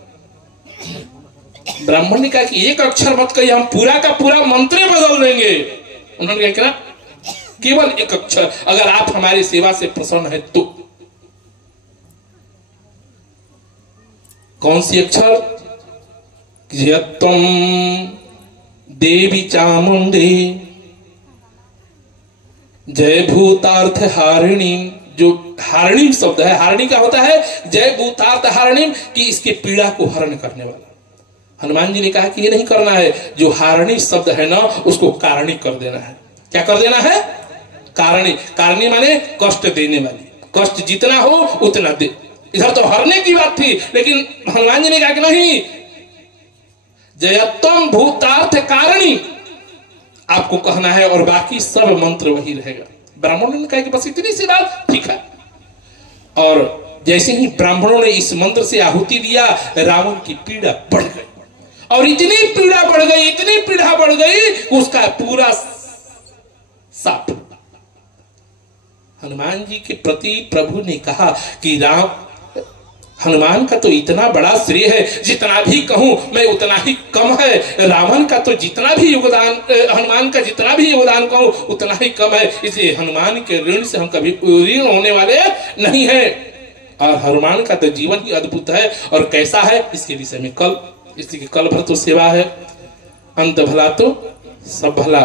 ब्राह्मण ने कहा कि एक अक्षर मत कहिए, हम पूरा का पूरा मंत्र बदल देंगे। उन्होंने कहा केवल एक अक्षर, अगर आप हमारी सेवा से प्रसन्न है तो। कौन सी अक्षर? यत्त्वं देवी चामुंडे जय भूतार्थ हारिणी। जो हारिणी शब्द है, हारिणी का होता है जय भूतार्थ हारिणी, कि इसके पीड़ा को हरण करने वाला। हनुमान जी ने कहा कि ये नहीं करना है, जो हारिणी शब्द है ना उसको कारणी कर देना है। क्या कर देना है? कारणी। कारणी माने कष्ट देने वाली, कष्ट जितना हो उतना दे। इधर तो हरने की बात थी, लेकिन हनुमान जी ने कहा कि नहीं, जयत्वम भूतार्थ कारणी आपको कहना है, और बाकी सब मंत्र वही रहेगा। ब्राह्मणों ने कहा कि बस इतनी सी बात ठीक है। और जैसे ही ब्राह्मणों ने इस मंत्र से आहुति दिया, रावण की पीड़ा बढ़ गई, और इतनी पीड़ा बढ़ गई, इतनी पीड़ा बढ़ गई, उसका पूरा साफ। हनुमान जी के प्रति प्रभु ने कहा कि राम, हनुमान का तो इतना बड़ा श्रेय है, जितना भी कहूं मैं उतना ही कम है। रावण का तो जितना भी योगदान, हनुमान का जितना भी योगदान कहूं उतना ही कम है। इसलिए हनुमान के ऋण से हम कभी ऋण होने वाले नहीं है। और हनुमान का तो जीवन ही अद्भुत है। और कैसा है इसके विषय में कल, इसलिए कल भर तो सेवा है, अंत भला तो सब भला।